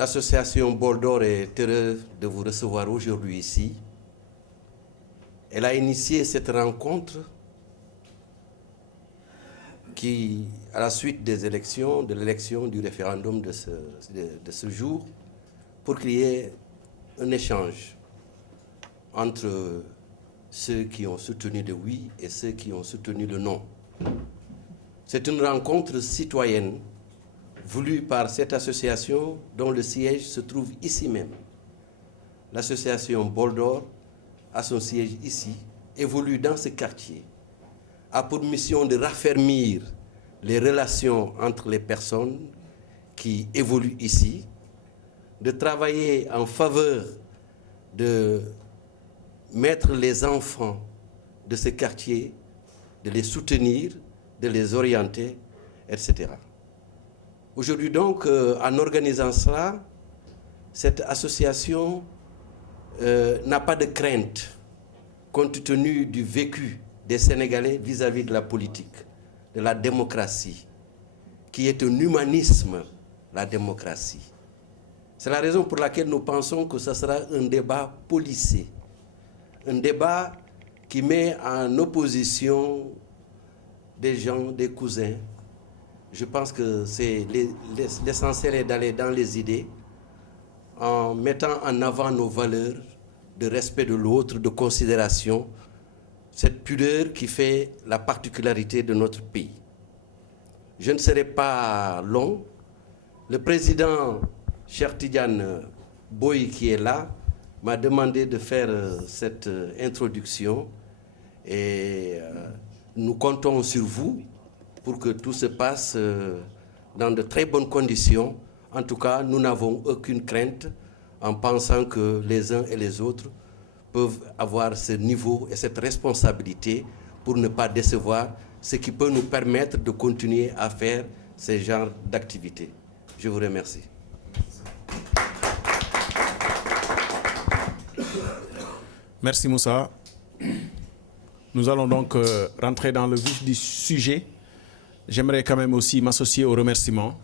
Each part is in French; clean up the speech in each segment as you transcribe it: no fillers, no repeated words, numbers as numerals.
L'association Boldor est heureuse de vous recevoir aujourd'hui ici. Elle a initié cette rencontre qui, à la suite des élections, de l'élection du référendum de ce jour, pour qu'il y ait un échange entre ceux qui ont soutenu le oui et ceux qui ont soutenu le non. C'est une rencontre citoyenne voulue par cette association dont le siège se trouve ici même. L'association Boldor a son siège ici, évolue dans ce quartier, a pour mission de raffermir les relations entre les personnes qui évoluent ici, de travailler en faveur de mettre les enfants de ce quartier, de les soutenir, de les orienter, etc. Aujourd'hui donc, en organisant cela, cette association n'a pas de crainte compte tenu du vécu des Sénégalais vis-à-vis de la politique, de la démocratie, qui est un humanisme, la démocratie. C'est la raison pour laquelle nous pensons que ce sera un débat policé, un débat qui met en opposition des gens, des cousins. Je pense que l'essentiel est d'aller dans les idées en mettant en avant nos valeurs de respect de l'autre, de considération, cette pudeur qui fait la particularité de notre pays. Je ne serai pas long. Le président Cheikh Tidiane Boye, qui est là, m'a demandé de faire cette introduction et nous comptons sur vous pour que tout se passe dans de très bonnes conditions. En tout cas, nous n'avons aucune crainte en pensant que les uns et les autres peuvent avoir ce niveau et cette responsabilité pour ne pas décevoir, ce qui peut nous permettre de continuer à faire ce genre d'activités. Je vous remercie. Merci Moussa. Nous allons donc rentrer dans le vif du sujet. J'aimerais quand même aussi m'associer aux remerciements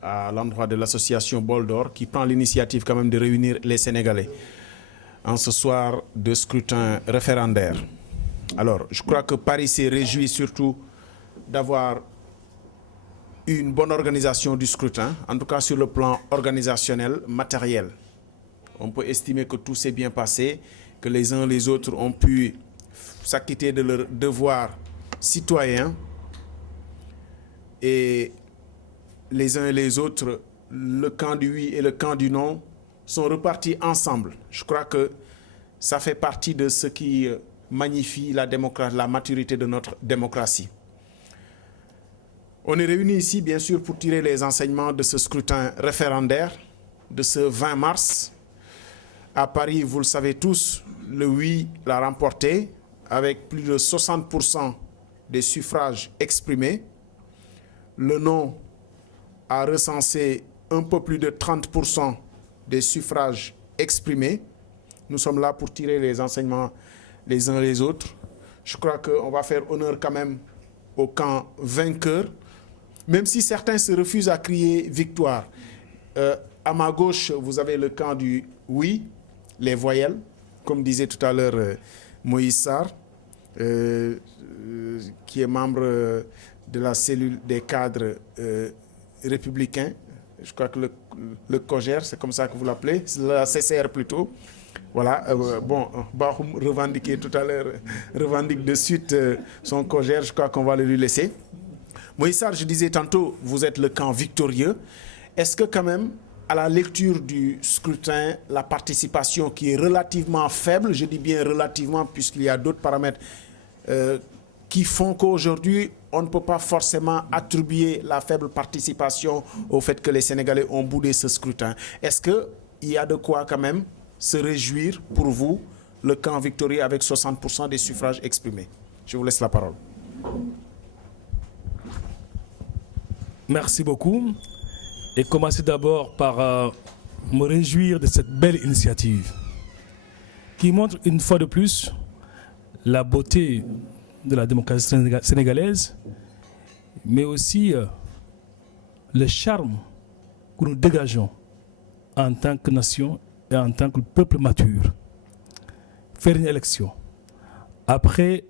à l'endroit de l'association Boldor qui prend l'initiative quand même de réunir les Sénégalais en ce soir de scrutin référendaire. Alors, je crois que Paris s'est réjoui surtout d'avoir une bonne organisation du scrutin, en tout cas sur le plan organisationnel, matériel. On peut estimer que tout s'est bien passé, que les uns et les autres ont pu s'acquitter de leur devoir citoyen et les uns et les autres, le camp du oui et le camp du non, sont repartis ensemble. Je crois que ça fait partie de ce qui magnifie la maturité de notre démocratie. On est réunis ici, bien sûr, pour tirer les enseignements de ce scrutin référendaire de ce 20 mars. À Paris, vous le savez tous, le oui l'a remporté avec plus de 60% des suffrages exprimés. Le non a recensé un peu plus de 30% des suffrages exprimés. Nous sommes là pour tirer les enseignements les uns les autres. Je crois qu'on va faire honneur quand même au camp vainqueur, même si certains se refusent à crier victoire. À ma gauche, vous avez le camp du oui, les voyelles, comme disait tout à l'heure Moïse Sarr, qui est membre de la cellule des cadres républicains. Je crois que le COJER, c'est comme ça que vous l'appelez, la CCR plutôt. Voilà, Bahoum revendiquait tout à l'heure, revendique de suite son COJER, je crois qu'on va le lui laisser. Moïse Sarr, je disais tantôt, vous êtes le camp victorieux. Est-ce que quand même, à la lecture du scrutin, la participation qui est relativement faible, je dis bien relativement puisqu'il y a d'autres paramètres qui font qu'aujourd'hui, on ne peut pas forcément attribuer la faible participation au fait que les Sénégalais ont boudé ce scrutin. Est-ce qu'il y a de quoi quand même se réjouir pour vous, le camp victorieux avec 60% des suffrages exprimés? Je vous laisse la parole. Merci beaucoup. Et commencer d'abord par me réjouir de cette belle initiative qui montre une fois de plus la beauté de la démocratie sénégalaise, mais aussi le charme que nous dégageons en tant que nation et en tant que peuple mature. Faire une élection. Après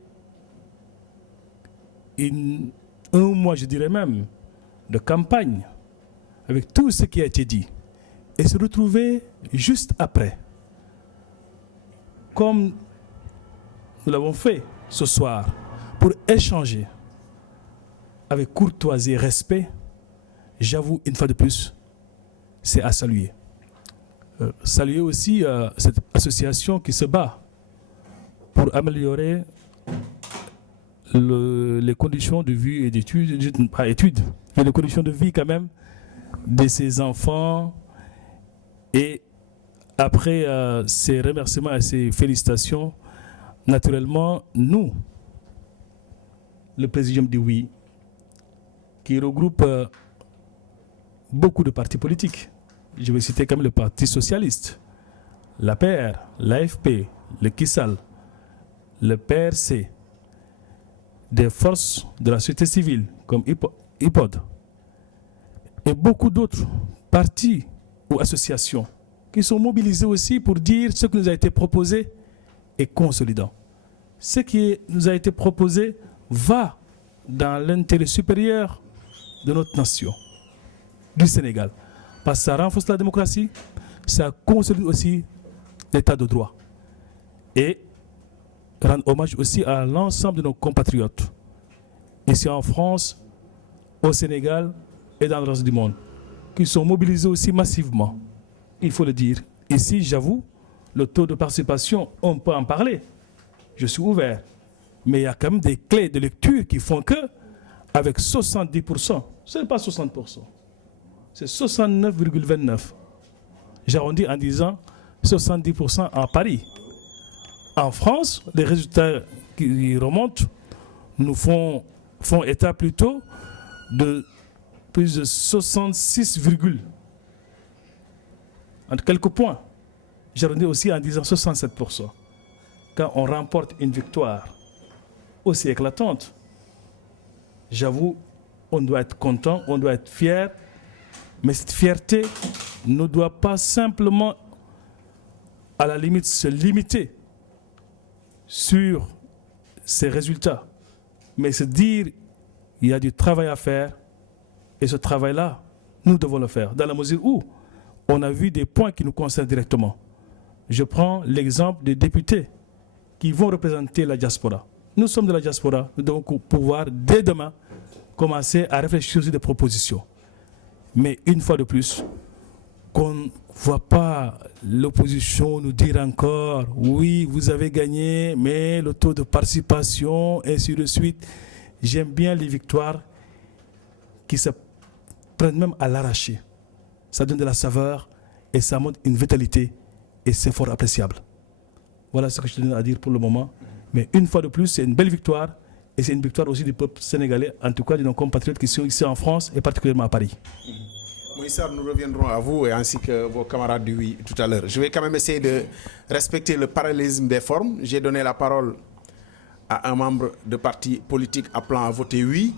un mois, je dirais même, de campagne, avec tout ce qui a été dit, et se retrouver juste après, comme nous l'avons fait ce soir, pour échanger avec courtoisie et respect, j'avoue, une fois de plus, c'est à saluer. Saluer aussi cette association qui se bat pour améliorer les conditions de vie et d'études, pas études, mais les conditions de vie quand même de ces enfants. Et après ces remerciements et ces félicitations, naturellement, nous, le Présidium dit oui, qui regroupe beaucoup de partis politiques. Je vais citer quand même le Parti socialiste, l'APR, l'AFP, le KISAL, le PRC, des forces de la société civile comme IPOD et beaucoup d'autres partis ou associations qui sont mobilisés aussi pour dire ce qui nous a été proposé est consolidant. Ce qui nous a été proposé va dans l'intérêt supérieur de notre nation, du Sénégal. Parce que ça renforce la démocratie, ça consolide aussi l'état de droit. Et rendre hommage aussi à l'ensemble de nos compatriotes, ici en France, au Sénégal et dans le reste du monde, qui sont mobilisés aussi massivement. Il faut le dire. Ici, j'avoue, le taux de participation, on peut en parler. Je suis ouvert. Mais il y a quand même des clés de lecture qui font que, avec 70%, ce n'est pas 60%, c'est 69,29%. J'arrondis en disant 70% en Paris. En France, les résultats qui remontent nous font état plutôt de plus de 66, entre quelques points. J'arrondis aussi en disant 67%. Quand on remporte une victoire aussi éclatante, j'avoue, on doit être content, on doit être fier, mais cette fierté ne doit pas simplement, à la limite, se limiter sur ces résultats, mais se dire il y a du travail à faire et ce travail-là, nous devons le faire, dans la mesure où on a vu des points qui nous concernent directement. Je prends l'exemple des députés qui vont représenter la diaspora. Nous sommes de la diaspora, nous devons pouvoir, dès demain, commencer à réfléchir sur des propositions. Mais une fois de plus, qu'on ne voit pas l'opposition nous dire encore « oui, vous avez gagné, mais le taux de participation, ainsi de suite ». J'aime bien les victoires qui se prennent même à l'arraché. Ça donne de la saveur et ça montre une vitalité et c'est fort appréciable. Voilà ce que je tenais à dire pour le moment. Mais une fois de plus, c'est une belle victoire et c'est une victoire aussi du peuple sénégalais, en tout cas de nos compatriotes qui sont ici en France et particulièrement à Paris. Moïsa, nous reviendrons à vous et ainsi que vos camarades du oui tout à l'heure. Je vais quand même essayer de respecter le parallélisme des formes. J'ai donné la parole à un membre de parti politique appelant à voter oui.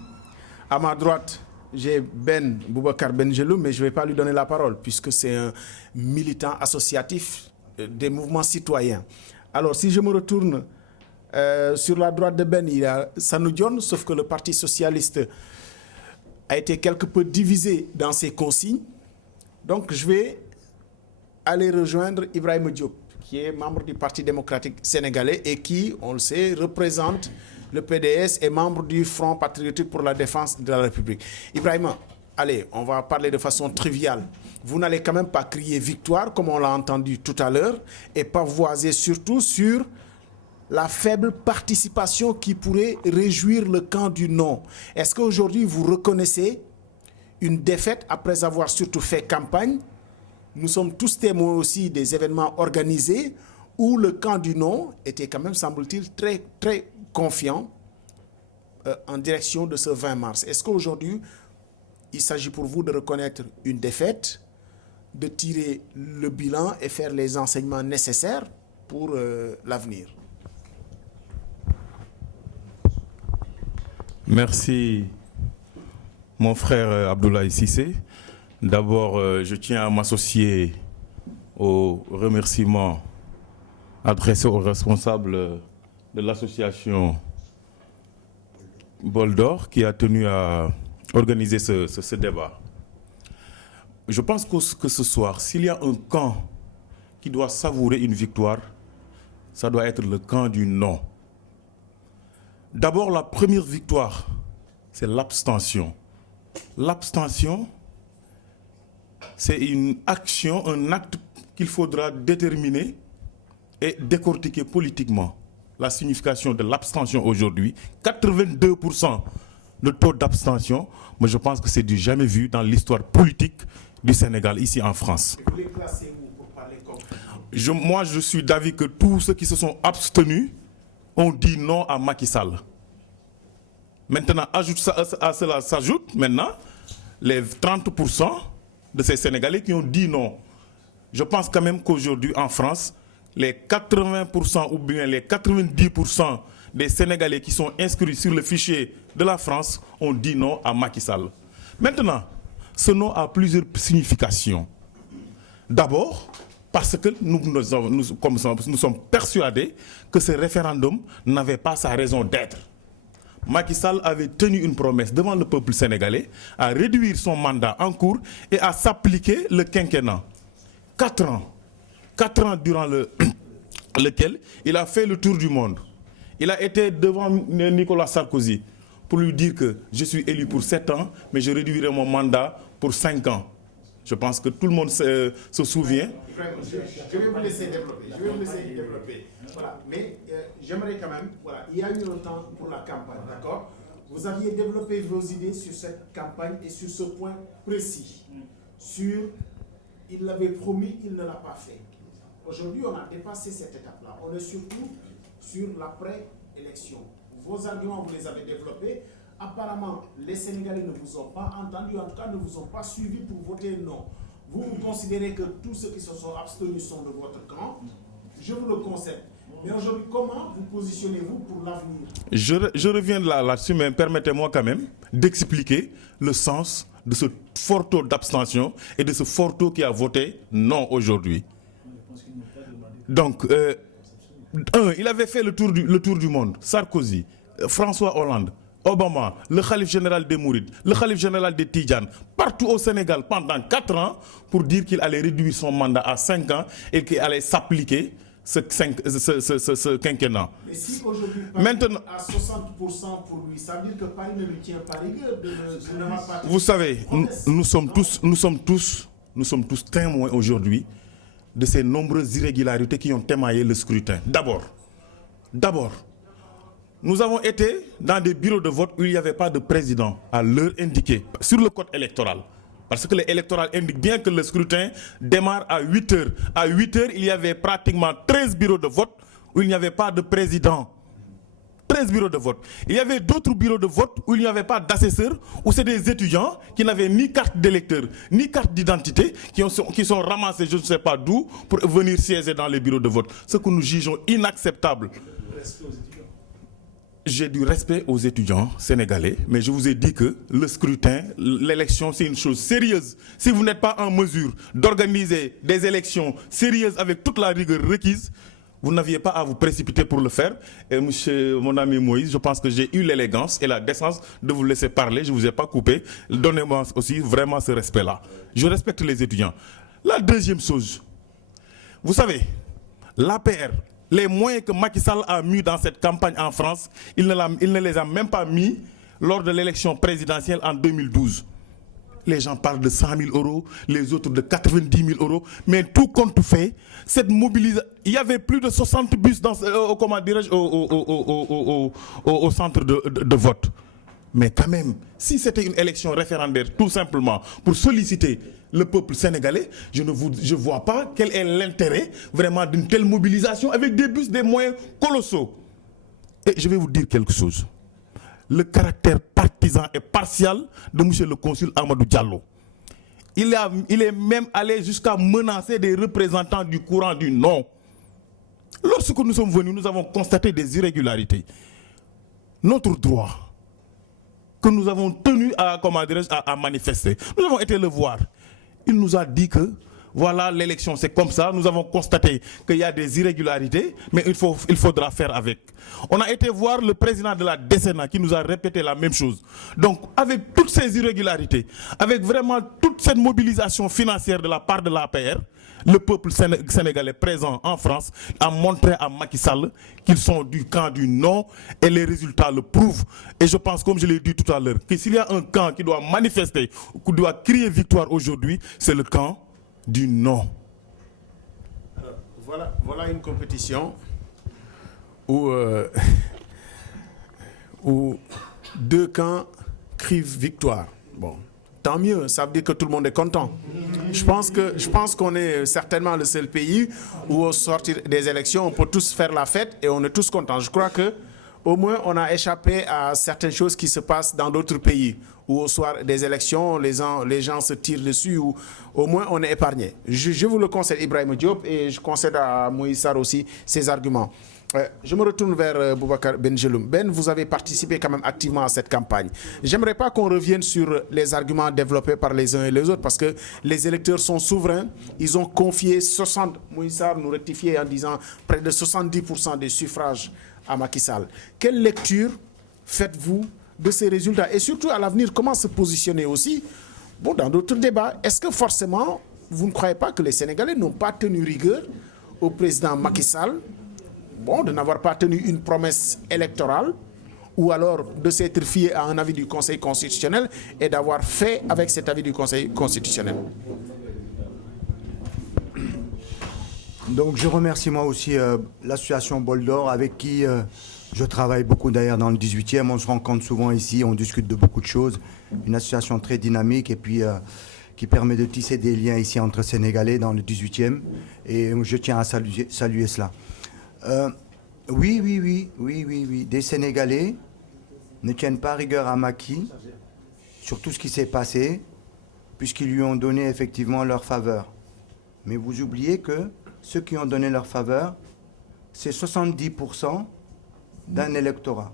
À ma droite, j'ai Ben Boubacar Benjelou, mais je ne vais pas lui donner la parole puisque c'est un militant associatif des mouvements citoyens. Alors, si je me retourne sur la droite de Ben, il y a Sanou Dione, sauf que le Parti socialiste a été quelque peu divisé dans ses consignes. Donc, je vais aller rejoindre Ibrahima Diop, qui est membre du Parti démocratique sénégalais et qui, on le sait, représente le PDS et membre du Front patriotique pour la défense de la République. Ibrahima, allez, on va parler de façon triviale. Vous n'allez quand même pas crier victoire, comme on l'a entendu tout à l'heure, et pavoiser surtout sur la faible participation qui pourrait réjouir le camp du non. Est-ce qu'aujourd'hui, vous reconnaissez une défaite après avoir surtout fait campagne? Nous sommes tous témoins aussi des événements organisés où le camp du non était quand même, semble-t-il, très, très confiant en direction de ce 20 mars. Est-ce qu'aujourd'hui, il s'agit pour vous de reconnaître une défaite, de tirer le bilan et faire les enseignements nécessaires pour l'avenir? Merci, mon frère Abdoulaye Cissé. D'abord, je tiens à m'associer aux remerciements adressés aux responsables de l'association Bol d'Or qui a tenu à organiser ce débat. Je pense que ce soir, s'il y a un camp qui doit savourer une victoire, ça doit être le camp du non. D'abord, la première victoire, c'est l'abstention. L'abstention, c'est une action, un acte qu'il faudra déterminer et décortiquer politiquement. La signification de l'abstention aujourd'hui, 82% de taux d'abstention, mais je pense que c'est du jamais vu dans l'histoire politique du Sénégal, ici en France. Vous les classez où pour parler concrètement? Moi, je suis d'avis que tous ceux qui se sont abstenus ont dit non à Macky Sall. Maintenant, à cela s'ajoute maintenant les 30% de ces Sénégalais qui ont dit non. Je pense quand même qu'aujourd'hui en France, les 80% ou bien les 90% des Sénégalais qui sont inscrits sur le fichier de la France ont dit non à Macky Sall. Maintenant, ce non a plusieurs significations. D'abord, parce que nous sommes persuadés que ce référendum n'avait pas sa raison d'être. Macky Sall avait tenu une promesse devant le peuple sénégalais à réduire son mandat en cours et à s'appliquer le quinquennat. 4 ans. 4 ans durant lequel il a fait le tour du monde. Il a été devant Nicolas Sarkozy pour lui dire que je suis élu pour 7 ans, mais je réduirai mon mandat pour 5 ans. Je pense que tout le monde se souvient. Je vais vous laisser développer. Voilà. Mais j'aimerais quand même, voilà, il y a eu un temps pour la campagne, d'accord? Vous aviez développé vos idées sur cette campagne et sur ce point précis. Sur, il l'avait promis, il ne l'a pas fait. Aujourd'hui, on a dépassé cette étape-là. On est surtout sur l'après-élection. Vos arguments, vous les avez développés. Apparemment, les Sénégalais ne vous ont pas entendu, en tout cas ne vous ont pas suivi pour voter non. Vous considérez que tous ceux qui se sont abstenus sont de votre camp. Je vous le concède. Mais aujourd'hui, comment vous positionnez-vous pour l'avenir? Je reviens là-dessus, mais permettez-moi quand même d'expliquer le sens de ce fort taux d'abstention et de ce fort taux qui a voté non aujourd'hui. Donc, il avait fait le tour du monde. Sarkozy, François Hollande, Obama, le Khalif général des Mourides, le Khalif général des Tidjanes, partout au Sénégal pendant 4 ans pour dire qu'il allait réduire son mandat à 5 ans et qu'il allait s'appliquer ce quinquennat. Mais si aujourd'hui maintenant à 60% pour lui, ça veut dire que Paris ne lui tient pas rigueur. Vous savez, nous sommes tous témoins aujourd'hui de ces nombreuses irrégularités qui ont émaillé le scrutin. D'abord, nous avons été dans des bureaux de vote où il n'y avait pas de président à l'heure indiquée sur le code électoral. Parce que l'électoral indique bien que le scrutin démarre à 8 heures. À 8 heures, il y avait pratiquement 13 bureaux de vote où il n'y avait pas de président. 13 bureaux de vote. Il y avait d'autres bureaux de vote où il n'y avait pas d'assesseur, où c'est des étudiants qui n'avaient ni carte d'électeur, ni carte d'identité, qui sont ramassés je ne sais pas d'où pour venir siéger dans les bureaux de vote. Ce que nous jugeons inacceptable. J'ai du respect aux étudiants sénégalais, mais je vous ai dit que le scrutin, l'élection, c'est une chose sérieuse. Si vous n'êtes pas en mesure d'organiser des élections sérieuses avec toute la rigueur requise, vous n'aviez pas à vous précipiter pour le faire. Et monsieur, mon ami Moïse, je pense que j'ai eu l'élégance et la décence de vous laisser parler. Je ne vous ai pas coupé. Donnez-moi aussi vraiment ce respect-là. Je respecte les étudiants. La deuxième chose, vous savez, l'APR, les moyens que Macky Sall a mis dans cette campagne en France, il ne les a même pas mis lors de l'élection présidentielle en 2012. Les gens parlent de 100 000 euros, les autres de 90 000 euros. Mais tout compte fait, cette mobilisation... Il y avait plus de 60 bus dans, au centre de vote. Mais quand même, si c'était une élection référendaire, tout simplement, pour solliciter le peuple sénégalais, je ne vois pas quel est l'intérêt vraiment d'une telle mobilisation avec des bus, des moyens colossaux. Et je vais vous dire quelque chose. Le caractère partisan et partial de M. le consul Amadou Diallo. Il est même allé jusqu'à menacer des représentants du courant du non. Lorsque nous sommes venus, nous avons constaté des irrégularités. Notre droit, que nous avons tenu à manifester, nous avons été le voir. Il nous a dit que voilà, l'élection, c'est comme ça. Nous avons constaté qu'il y a des irrégularités, mais il faudra faire avec. On a été voir le président de la DCNA qui nous a répété la même chose. Donc, avec toutes ces irrégularités, avec vraiment toute cette mobilisation financière de la part de l'APR, le peuple sénégalais présent en France a montré à Macky Sall qu'ils sont du camp du non et les résultats le prouvent. Et je pense, comme je l'ai dit tout à l'heure, que s'il y a un camp qui doit manifester, qui doit crier victoire aujourd'hui, c'est le camp du non. Voilà une compétition où deux camps crient victoire. Bon, tant mieux, ça veut dire que tout le monde est content. Je pense qu'on est certainement le seul pays où au sortir des élections, on peut tous faire la fête et on est tous contents. Je crois que au moins on a échappé à certaines choses qui se passent dans d'autres pays où au soir des élections, les gens se tirent dessus, ou au moins on est épargné. Je vous le concède, Ibrahima Diop, et je concède à Moïse Sarr aussi ses arguments. Je me retourne vers Boubacar Benjeloum. Ben, vous avez participé quand même activement à cette campagne. J'aimerais pas qu'on revienne sur les arguments développés par les uns et les autres, parce que les électeurs sont souverains. Ils ont confié Moïse Sarr nous rectifiait en disant près de 70% des suffrages à Macky Sall. Quelle lecture faites-vous de ces résultats? Et surtout, à l'avenir, comment se positionner aussi? Bon, dans d'autres débats, est-ce que forcément, vous ne croyez pas que les Sénégalais n'ont pas tenu rigueur au président Macky Sall, bon, de n'avoir pas tenu une promesse électorale, ou alors de s'être fié à un avis du Conseil constitutionnel et d'avoir fait avec cet avis du Conseil constitutionnel? Donc je remercie moi aussi l'association Bol d'Or avec qui je travaille beaucoup d'ailleurs dans le 18e. On se rencontre souvent ici, on discute de beaucoup de choses. Une association très dynamique et puis qui permet de tisser des liens ici entre Sénégalais dans le 18e. Et je tiens à saluer cela. Oui. Des Sénégalais ne tiennent pas rigueur à Macky sur tout ce qui s'est passé, puisqu'ils lui ont donné effectivement leur faveur. Mais vous oubliez que ceux qui ont donné leur faveur, c'est 70% d'un électorat.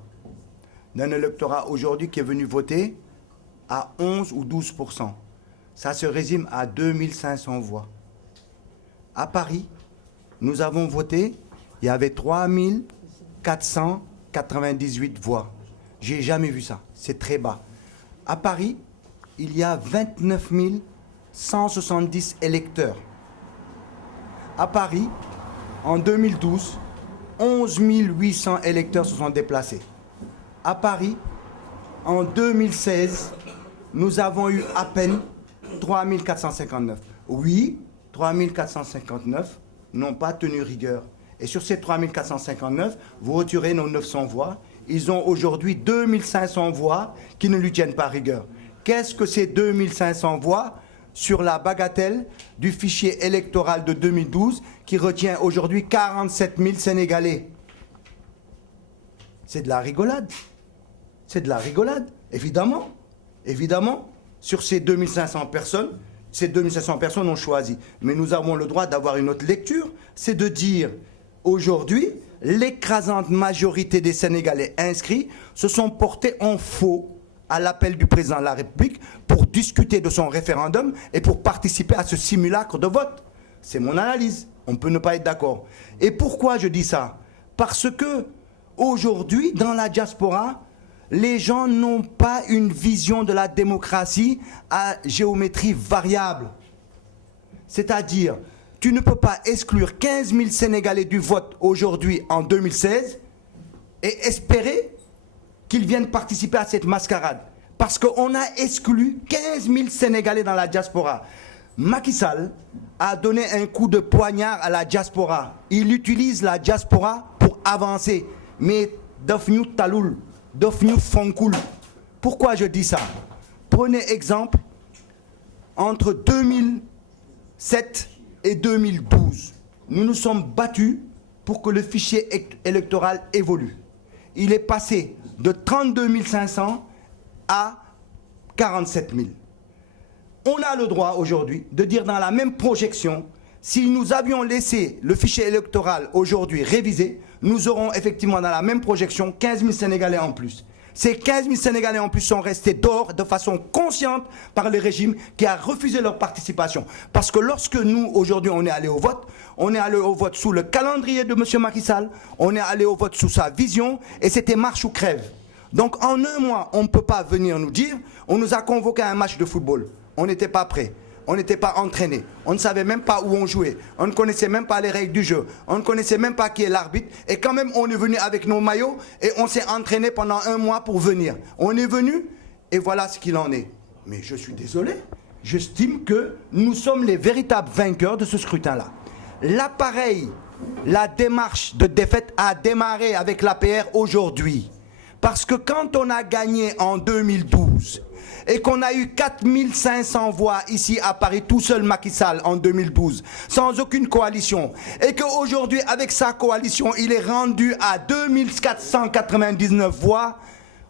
D'un électorat aujourd'hui qui est venu voter à 11 ou 12%. Ça se résume à 2500 voix. À Paris, nous avons voté, il y avait 3498 voix. J'ai jamais vu ça, c'est très bas. À Paris, il y a 29 170 électeurs. À Paris, en 2012, 11 800 électeurs se sont déplacés. À Paris, en 2016, nous avons eu à peine 3 459. Oui, 3 459 n'ont pas tenu rigueur. Et sur ces 3 459, vous retirez nos 900 voix. Ils ont aujourd'hui 2500 voix qui ne lui tiennent pas rigueur. Qu'est-ce que ces 2500 voix sur la bagatelle du fichier électoral de 2012 qui retient aujourd'hui 47 000 Sénégalais? C'est de la rigolade. C'est de la rigolade, évidemment. Évidemment, sur ces 2500 personnes, ces 2500 personnes ont choisi. Mais nous avons le droit d'avoir une autre lecture, c'est de dire aujourd'hui, l'écrasante majorité des Sénégalais inscrits se sont portés en faux à l'appel du président de la République pour discuter de son référendum et pour participer à ce simulacre de vote. C'est mon analyse. On peut ne pas être d'accord. Et pourquoi je dis ça? Parce que aujourd'hui, dans la diaspora, les gens n'ont pas une vision de la démocratie à géométrie variable. C'est-à-dire, tu ne peux pas exclure 15 000 Sénégalais du vote aujourd'hui en 2016 et espérer qu'ils viennent participer à cette mascarade. Parce qu'on a exclu 15 000 Sénégalais dans la diaspora. Macky Sall a donné un coup de poignard à la diaspora. Il utilise la diaspora pour avancer. Mais Dofnou Taloul, Dofnou Fonkoul. Pourquoi je dis ça? Prenez exemple, entre 2007 et 2012, nous nous sommes battus pour que le fichier électoral évolue. Il est passé de 32 500 à 47 000. On a le droit aujourd'hui de dire dans la même projection, si nous avions laissé le fichier électoral aujourd'hui révisé, nous aurons effectivement dans la même projection 15 000 Sénégalais en plus. Ces 15 000 Sénégalais en plus sont restés dehors de façon consciente par le régime qui a refusé leur participation. Parce que lorsque nous, aujourd'hui, on est allé au vote sous le calendrier de M. Macky Sall, on est allé au vote sous sa vision, et c'était marche ou crève. Donc en un mois, on ne peut pas venir nous dire, on nous a convoqué à un match de football. On n'était pas prêts. On n'était pas entraînés, on ne savait même pas où on jouait, on ne connaissait même pas les règles du jeu, on ne connaissait même pas qui est l'arbitre, et quand même on est venu avec nos maillots et on s'est entraîné pendant un mois pour venir. On est venu et voilà ce qu'il en est. Mais je suis désolé, j'estime que nous sommes les véritables vainqueurs de ce scrutin-là. L'appareil, la démarche de défaite a démarré avec l'APR aujourd'hui. Parce que quand on a gagné en 2012 et qu'on a eu 4500 voix ici à Paris, tout seul Macky Sall en 2012, sans aucune coalition, et qu'aujourd'hui, avec sa coalition, il est rendu à 2499 voix,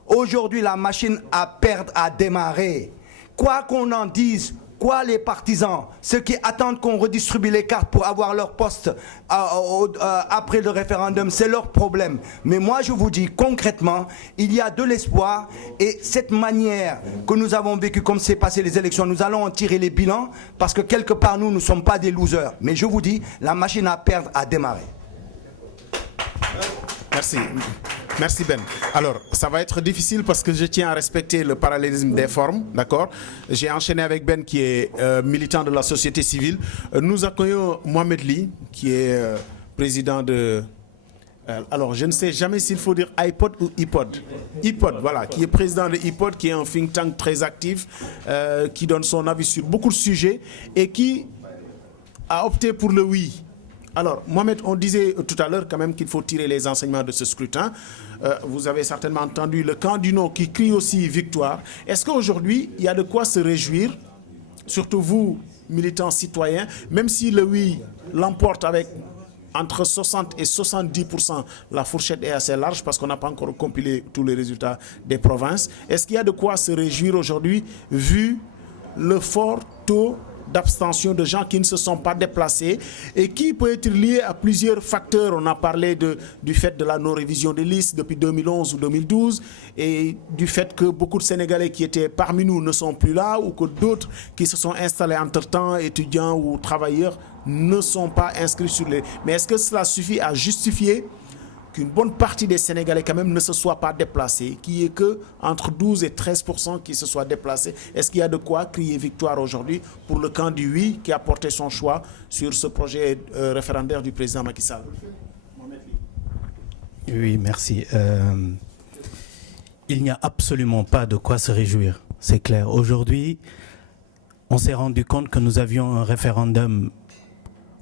aujourd'hui, la machine à perdre a démarré. Quoi qu'on en dise, quoi les partisans, ceux qui attendent qu'on redistribue les cartes pour avoir leur poste après le référendum, c'est leur problème. Mais moi je vous dis concrètement, il y a de l'espoir, et cette manière que nous avons vécu comme c'est passé les élections, nous allons en tirer les bilans, parce que quelque part nous ne sommes pas des losers. Mais je vous dis, la machine à perdre a démarré. Merci. Merci Ben. Alors, ça va être difficile parce que je tiens à respecter le parallélisme des formes, d'accord? J'ai enchaîné avec Ben qui est militant de la société civile. Nous accueillons Mohamed Ly qui est président de... alors, je ne sais jamais s'il faut dire iPod ou iPod. iPod, voilà, qui est président de iPod, qui est un think tank très actif, qui donne son avis sur beaucoup de sujets et qui a opté pour le oui. Alors, Mohamed, on disait tout à l'heure quand même qu'il faut tirer les enseignements de ce scrutin. Vous avez certainement entendu le camp du non qui crie aussi victoire. Est-ce qu'aujourd'hui, il y a de quoi se réjouir, surtout vous, militants citoyens, même si le oui l'emporte avec entre 60 et 70%, la fourchette est assez large parce qu'on n'a pas encore compilé tous les résultats des provinces. Est-ce qu'il y a de quoi se réjouir aujourd'hui, vu le fort taux d'abstention de gens qui ne se sont pas déplacés et qui peut être lié à plusieurs facteurs? On a parlé du fait de la non-révision des listes depuis 2011 ou 2012 et du fait que beaucoup de Sénégalais qui étaient parmi nous ne sont plus là, ou que d'autres qui se sont installés entre-temps, étudiants ou travailleurs, ne sont pas inscrits sur les... Mais est-ce que cela suffit à justifier qu'une bonne partie des Sénégalais quand même ne se soient pas déplacés, qu'il n'y ait que entre 12 et 13% qui se soient déplacés? Est-ce qu'il y a de quoi crier victoire aujourd'hui pour le camp du oui qui a porté son choix sur ce projet référendaire du président Macky Sall? Oui, merci. Il n'y a absolument pas de quoi se réjouir, c'est clair. Aujourd'hui, on s'est rendu compte que nous avions un référendum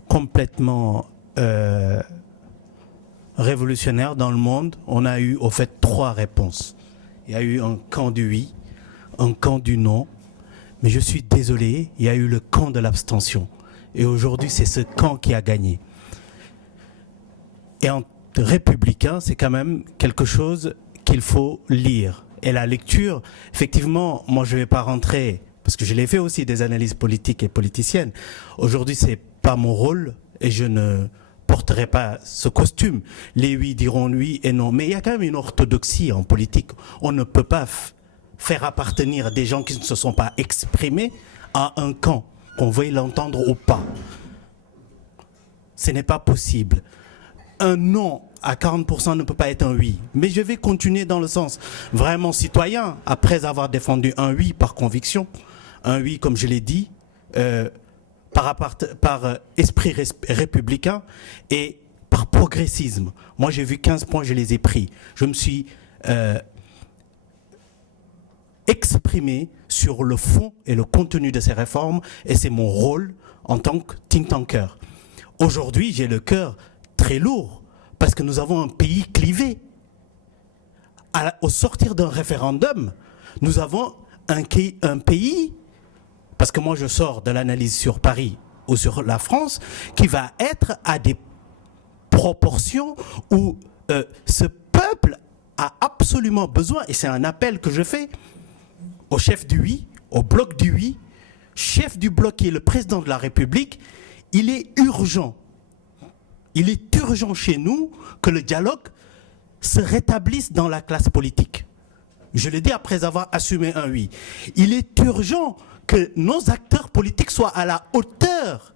complètement révolutionnaire dans le monde. On a eu au fait 3 réponses. Il y a eu un camp du oui, un camp du non, mais je suis désolé, il y a eu le camp de l'abstention. Et aujourd'hui, c'est ce camp qui a gagné. Et en républicain, c'est quand même quelque chose qu'il faut lire. Et la lecture, effectivement, moi je ne vais pas rentrer, parce que je l'ai fait aussi des analyses politiques et politiciennes. Aujourd'hui, ce n'est pas mon rôle et je ne porterai pas ce costume. Les oui diront oui et non. Mais il y a quand même une orthodoxie en politique. On ne peut pas faire appartenir des gens qui ne se sont pas exprimés à un camp, qu'on veuille l'entendre ou pas. Ce n'est pas possible. Un non à 40% ne peut pas être un oui. Mais je vais continuer dans le sens vraiment citoyen, après avoir défendu un oui par conviction, un oui, comme je l'ai dit, par esprit républicain et par progressisme. Moi, j'ai vu 15 points, je les ai pris. Je me suis exprimé sur le fond et le contenu de ces réformes, et c'est mon rôle en tant que think tanker. Aujourd'hui, j'ai le cœur très lourd, parce que nous avons un pays clivé. Au sortir d'un référendum, nous avons un pays, parce que moi je sors de l'analyse sur Paris ou sur la France, qui va être à des proportions où ce peuple a absolument besoin, et c'est un appel que je fais au chef du oui, au bloc du oui, chef du bloc qui est le président de la République. Il est urgent chez nous que le dialogue se rétablisse dans la classe politique. je le dis après avoir assumé un oui, il est urgent que nos acteurs politiques soient à la hauteur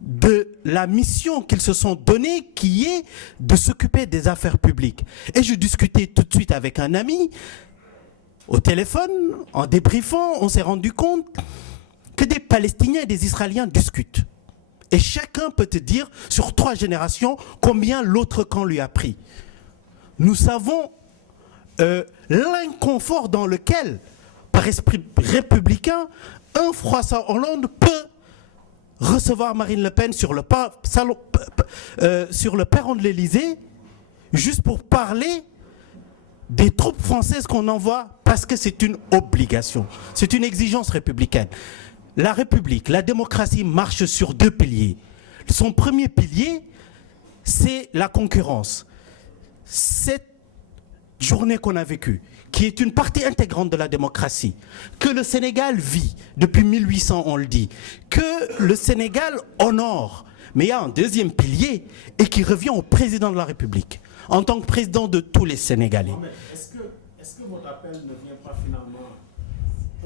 de la mission qu'ils se sont donnée, qui est de s'occuper des affaires publiques. Et je discutais tout de suite avec un ami, au téléphone, en débriefant, on s'est rendu compte que des Palestiniens et des Israéliens discutent. Et chacun peut te dire, sur 3 générations, combien l'autre camp lui a pris. Nous savons l'inconfort dans lequel, par esprit républicain, un François Hollande peut recevoir Marine Le Pen sur le perron de l'Élysée, juste pour parler des troupes françaises qu'on envoie, parce que c'est une obligation, c'est une exigence républicaine. La République, la démocratie marche sur 2 piliers. Son premier pilier, c'est la concurrence. Cette journée qu'on a vécue, qui est une partie intégrante de la démocratie, que le Sénégal vit depuis 1800, on le dit, que le Sénégal honore. Mais il y a un deuxième pilier et qui revient au président de la République, en tant que président de tous les Sénégalais. Est-ce que votre appel ne vient pas finalement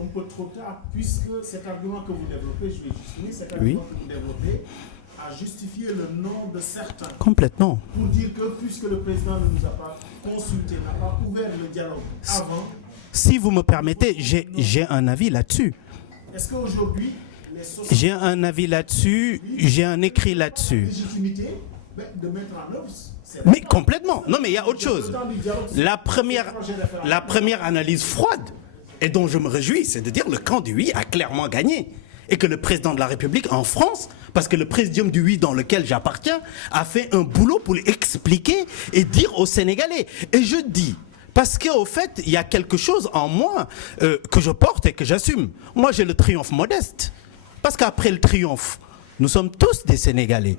un peu trop tard, puisque cet argument que vous développez, je vais juste finir, cet argument que vous développez a justifié le nom de certains. Complètement. Pour dire que puisque le président ne nous a pas consultés, n'a pas ouvert le dialogue avant... Si vous me permettez, j'ai un avis là-dessus. Est-ce qu'aujourd'hui, les sociétés... J'ai un avis là-dessus, j'ai un écrit là-dessus. Légitimité de mettre en œuvre... Mais complètement. Non, mais il y a autre chose. La première analyse froide, et dont je me réjouis, c'est de dire que le camp du oui a clairement gagné. Et que le président de la République en France, parce que le présidium du oui dans lequel j'appartiens, a fait un boulot pour expliquer et dire aux Sénégalais. Et je dis, parce qu'au fait, il y a quelque chose en moi que je porte et que j'assume. Moi, j'ai le triomphe modeste. Parce qu'après le triomphe, nous sommes tous des Sénégalais.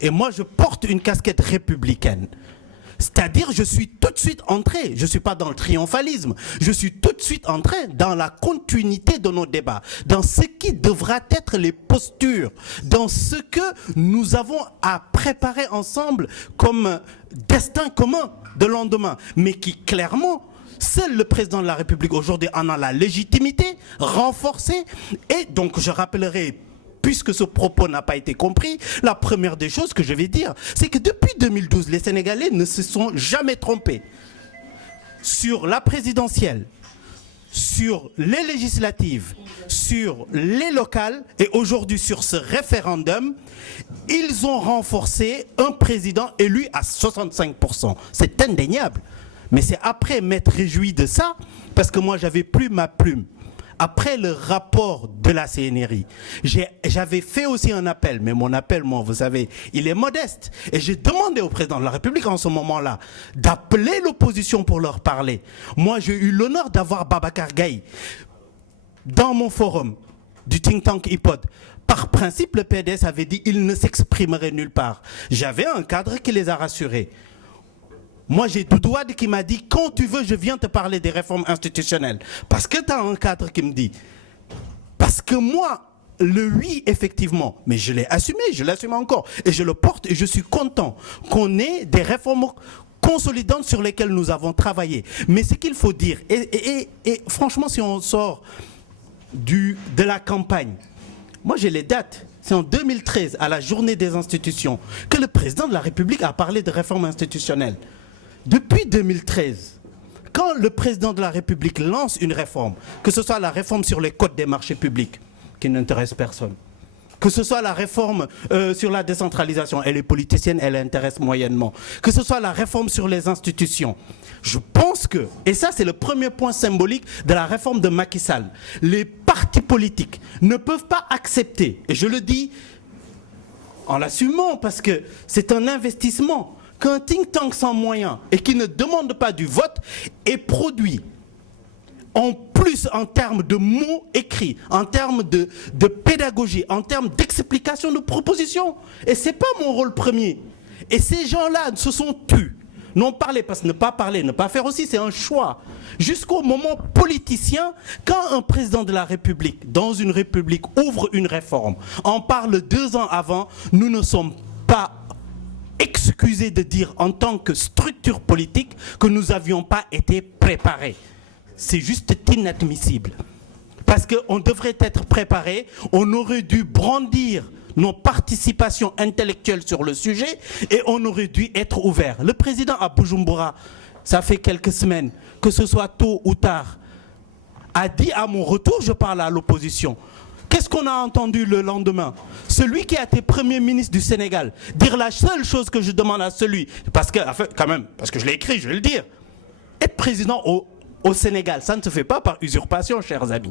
Et moi, je porte une casquette républicaine. C'est-à-dire, je suis tout de suite entré, je ne suis pas dans le triomphalisme, je suis tout de suite entré dans la continuité de nos débats, dans ce qui devra être les postures, dans ce que nous avons à préparer ensemble comme destin commun de lendemain, mais qui clairement, seul le président de la République aujourd'hui en a la légitimité renforcée. Et donc, je rappellerai, puisque ce propos n'a pas été compris, la première des choses que je vais dire, c'est que depuis 2012, les Sénégalais ne se sont jamais trompés. Sur la présidentielle, sur les législatives, sur les locales et aujourd'hui sur ce référendum, ils ont renforcé un président élu à 65%. C'est indéniable. Mais c'est après m'être réjoui de ça, parce que moi j'avais plus ma plume. Après le rapport de la CNRI, j'avais fait aussi un appel, mais mon appel, moi, vous savez, il est modeste. Et j'ai demandé au président de la République en ce moment-là d'appeler l'opposition pour leur parler. Moi, j'ai eu l'honneur d'avoir Babacar Gaye dans mon forum du think tank IPOD. Par principe, le PDS avait dit qu'il ne s'exprimerait nulle part. J'avais un cadre qui les a rassurés. Moi, j'ai Doudou Wade qui m'a dit, quand tu veux, je viens te parler des réformes institutionnelles. Parce que tu as un cadre qui me dit. Parce que moi, le oui, effectivement, mais je l'ai assumé, je l'assume encore. Et je le porte et je suis content qu'on ait des réformes consolidantes sur lesquelles nous avons travaillé. Mais ce qu'il faut dire, et franchement, si on sort de la campagne, moi j'ai les dates. C'est en 2013, à la journée des institutions, que le président de la République a parlé de réformes institutionnelles. Depuis 2013, quand le président de la République lance une réforme, que ce soit la réforme sur les codes des marchés publics, qui n'intéresse personne, que ce soit la réforme sur la décentralisation, elle est politicienne, elle intéresse moyennement, que ce soit la réforme sur les institutions, je pense que, et ça c'est le premier point symbolique de la réforme de Macky Sall, les partis politiques ne peuvent pas accepter, et je le dis en l'assumant parce que c'est un investissement, qu'un think tank sans moyens et qui ne demande pas du vote est produit en plus en termes de mots écrits, en termes de pédagogie, en termes d'explication de propositions. Et ce n'est pas mon rôle premier. Et ces gens-là se sont tus. Non parler, parce que ne pas parler, ne pas faire aussi, c'est un choix. Jusqu'au moment politicien, quand un président de la République, dans une république, ouvre une réforme, en parle 2 ans avant, nous ne sommes pas excuser de dire en tant que structure politique que nous n'avions pas été préparés. C'est juste inadmissible. Parce qu'on devrait être préparé, on aurait dû brandir nos participations intellectuelles sur le sujet et on aurait dû être ouvert. Le président à Bujumbura, ça fait quelques semaines, que ce soit tôt ou tard, a dit à mon retour, je parle à l'opposition. Qu'est-ce qu'on a entendu le lendemain? Celui qui a été Premier ministre du Sénégal, dire la seule chose que je demande à celui, parce que, enfin, quand même, parce que je l'ai écrit, je vais le dire, être président au Sénégal, ça ne se fait pas par usurpation, chers amis.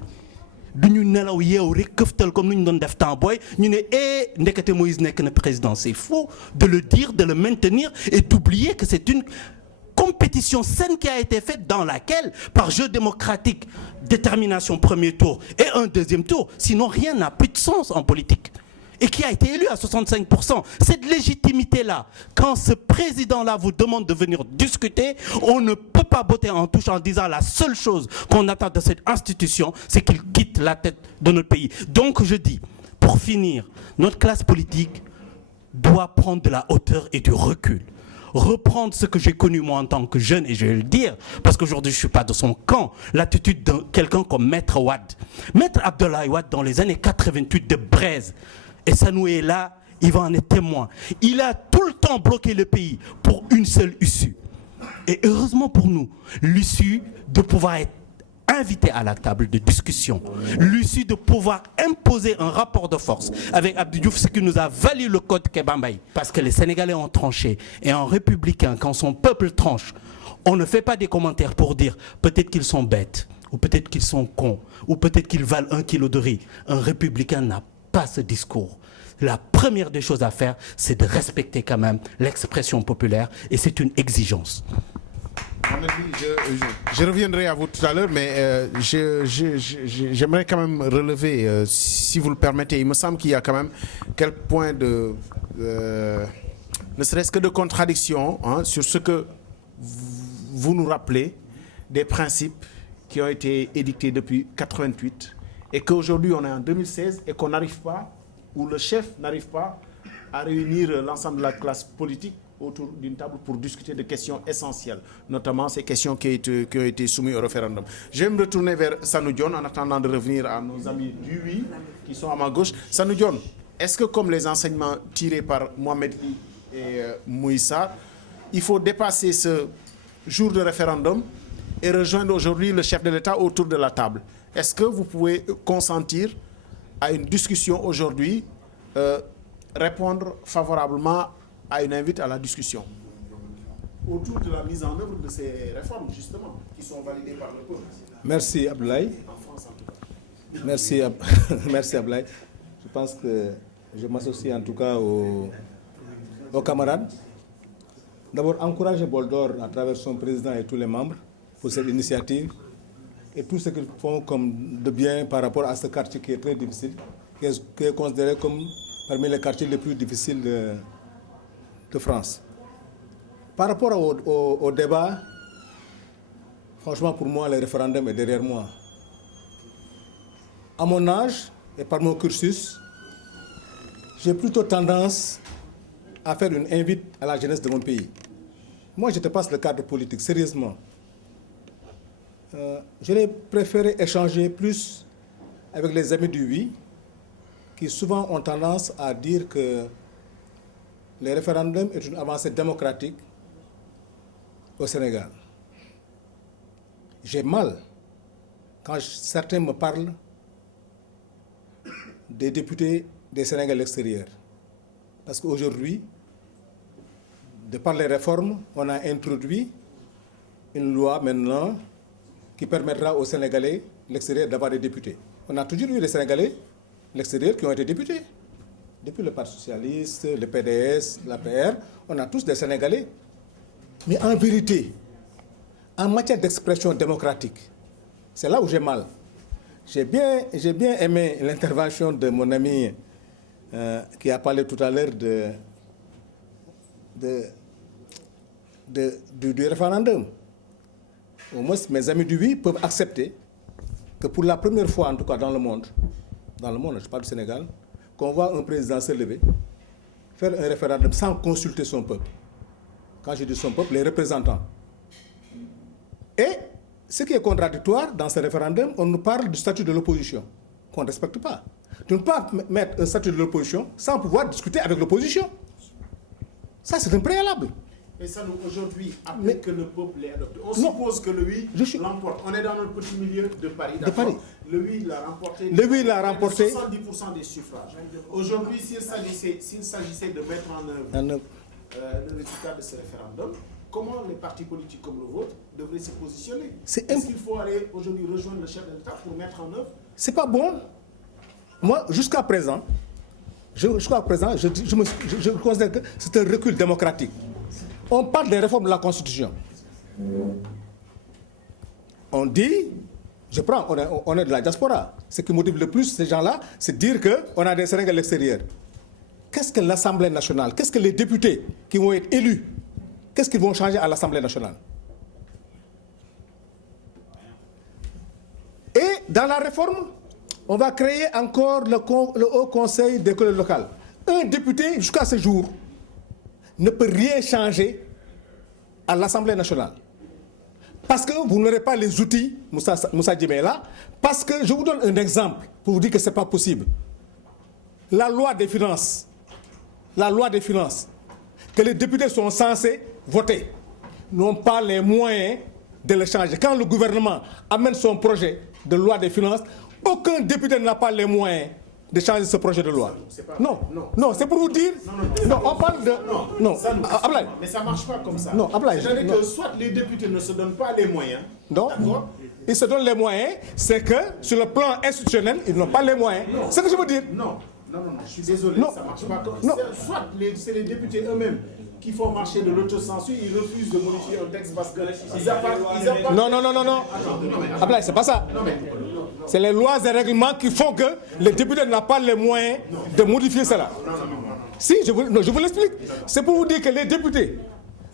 C'est faux de le dire, de le maintenir et d'oublier que c'est une compétition saine qui a été faite dans laquelle, par jeu démocratique, détermination premier tour et un deuxième tour, sinon rien n'a plus de sens en politique. Et qui a été élu à 65%. Cette légitimité-là, quand ce président-là vous demande de venir discuter, on ne peut pas botter en touche en disant la seule chose qu'on attend de cette institution, c'est qu'il quitte la tête de notre pays. Donc je dis, pour finir, notre classe politique doit prendre de la hauteur et du recul. Reprendre ce que j'ai connu moi en tant que jeune, et je vais le dire, parce qu'aujourd'hui je ne suis pas de son camp, l'attitude de quelqu'un comme Maître Wade. Maître Abdoulaye Wade, dans les années 88 de Braise, et Sanou est là, il va en être témoin. Il a tout le temps bloqué le pays pour une seule issue. Et heureusement pour nous, l'issue de pouvoir être invité à la table de discussion, l'issue de pouvoir imposer un rapport de force avec Abdou Diouf, ce qui nous a valu le code Kebambaye. Parce que les Sénégalais ont tranché, et en républicain, quand son peuple tranche, on ne fait pas des commentaires pour dire peut-être qu'ils sont bêtes, ou peut-être qu'ils sont cons, ou peut-être qu'ils valent 1 kilo de riz. Un républicain n'a pas ce discours. La première des choses à faire, c'est de respecter quand même l'expression populaire, et c'est une exigence. Je reviendrai à vous tout à l'heure, mais j'aimerais quand même relever, si vous le permettez, il me semble qu'il y a quand même quelques points de, ne serait-ce que de contradiction, hein, sur ce que vous nous rappelez, des principes qui ont été édictés depuis 88, et qu'aujourd'hui on est en 2016 et qu'on n'arrive pas, ou le chef n'arrive pas à réunir l'ensemble de la classe politique autour d'une table pour discuter de questions essentielles, notamment ces questions qui ont été soumises au référendum. Je vais me retourner vers Sanou Dione en attendant de revenir à nos amis du oui qui sont à ma gauche. Sanou Dione, est-ce que comme les enseignements tirés par Mohamed Ly et Mouissa, il faut dépasser ce jour de référendum et rejoindre aujourd'hui le chef de l'État autour de la table? Est-ce que vous pouvez consentir à une discussion aujourd'hui, répondre favorablement à une invite à la discussion autour de la mise en œuvre de ces réformes, justement, qui sont validées par le peuple? Merci Abdoulaye. Merci Abdoulaye. Je pense que je m'associe en tout cas aux camarades. D'abord, encourager Boldor à travers son président et tous les membres pour cette initiative et tout ce qu'ils font comme de bien par rapport à ce quartier qui est très difficile, qui est considéré comme parmi les quartiers les plus difficiles de France. Par rapport au débat, franchement pour moi le référendum est derrière moi. À mon âge et par mon cursus, j'ai plutôt tendance à faire une invite à la jeunesse de mon pays. Moi je te passe le cadre politique, sérieusement. J'aurais préféré échanger plus avec les amis du oui, qui souvent ont tendance à dire que le référendum est une avancée démocratique au Sénégal. J'ai mal quand certains me parlent des députés des Sénégalais à l'extérieur. Parce qu'aujourd'hui, de par les réformes, on a introduit une loi maintenant qui permettra aux Sénégalais à l'extérieur d'avoir des députés. On a toujours eu des Sénégalais à l'extérieur qui ont été députés. Depuis le Parti socialiste, le PDS, l'APR, on a tous des Sénégalais. Mais en vérité, en matière d'expression démocratique, c'est là où j'ai mal. J'ai bien aimé l'intervention de mon ami qui a parlé tout à l'heure du référendum. Au moins, mes amis du oui peuvent accepter que pour la première fois, en tout cas dans le monde, je parle du Sénégal, qu'on voit un président se lever, faire un référendum sans consulter son peuple. Quand je dis son peuple, les représentants. Et ce qui est contradictoire dans ce référendum, on nous parle du statut de l'opposition, qu'on ne respecte pas. Tu ne peux pas mettre un statut de l'opposition sans pouvoir discuter avec l'opposition. Ça, c'est un préalable. Mais ça, nous, aujourd'hui, après que le peuple l'ait adopté, on suppose que le oui l'emporte. On est dans notre petit milieu de Paris, d'accord. Le oui l'a remporté. Le oui l'a remporté. 70% des suffrages. Aujourd'hui, s'il s'agissait de mettre en œuvre le résultat de ce référendum, comment les partis politiques comme le vôtre devraient se positionner? Est-ce qu'il faut aller aujourd'hui rejoindre le chef de l'État pour mettre en œuvre? C'est pas bon. Moi, jusqu'à présent, je considère que c'est un recul démocratique. On parle des réformes de la Constitution. On dit, on est de la diaspora. Ce qui motive le plus ces gens-là, c'est dire qu'on a des Sénégalais à l'extérieur. Qu'est-ce que l'Assemblée nationale, qu'est-ce que les députés qui vont être élus, qu'est-ce qu'ils vont changer à l'Assemblée nationale? Et dans la réforme, on va créer encore le Haut Conseil des collectivités locales. Un député, jusqu'à ce jour, ne peut rien changer à l'Assemblée nationale. Parce que vous n'aurez pas les outils, Moussa Djemé est là, parce que je vous donne un exemple pour vous dire que ce n'est pas possible. La loi des finances, que les députés sont censés voter, n'ont pas les moyens de le changer. Quand le gouvernement amène son projet de loi des finances, aucun député n'a pas les moyens de changer ce projet de loi. Non, c'est pour vous dire. Non, on parle de. Non, Ablaye. Mais ça ne marche pas comme ça. Non, Ablaye. C'est-à-dire que soit les députés ne se donnent pas les moyens. Non. Ils se donnent les moyens, c'est que sur le plan institutionnel, ils n'ont pas les moyens. C'est ce que je veux dire. Non, je suis désolé, ça ne marche pas comme ça. Soit c'est les députés eux-mêmes qui font marcher de l'autocensure, ils refusent de modifier un texte parce qu'ils appartiennent. Non. Ablaye, c'est pas ça. C'est les lois et règlements qui font que les députés n'ont pas les moyens de modifier cela. Si, je vous l'explique. C'est pour vous dire que les députés,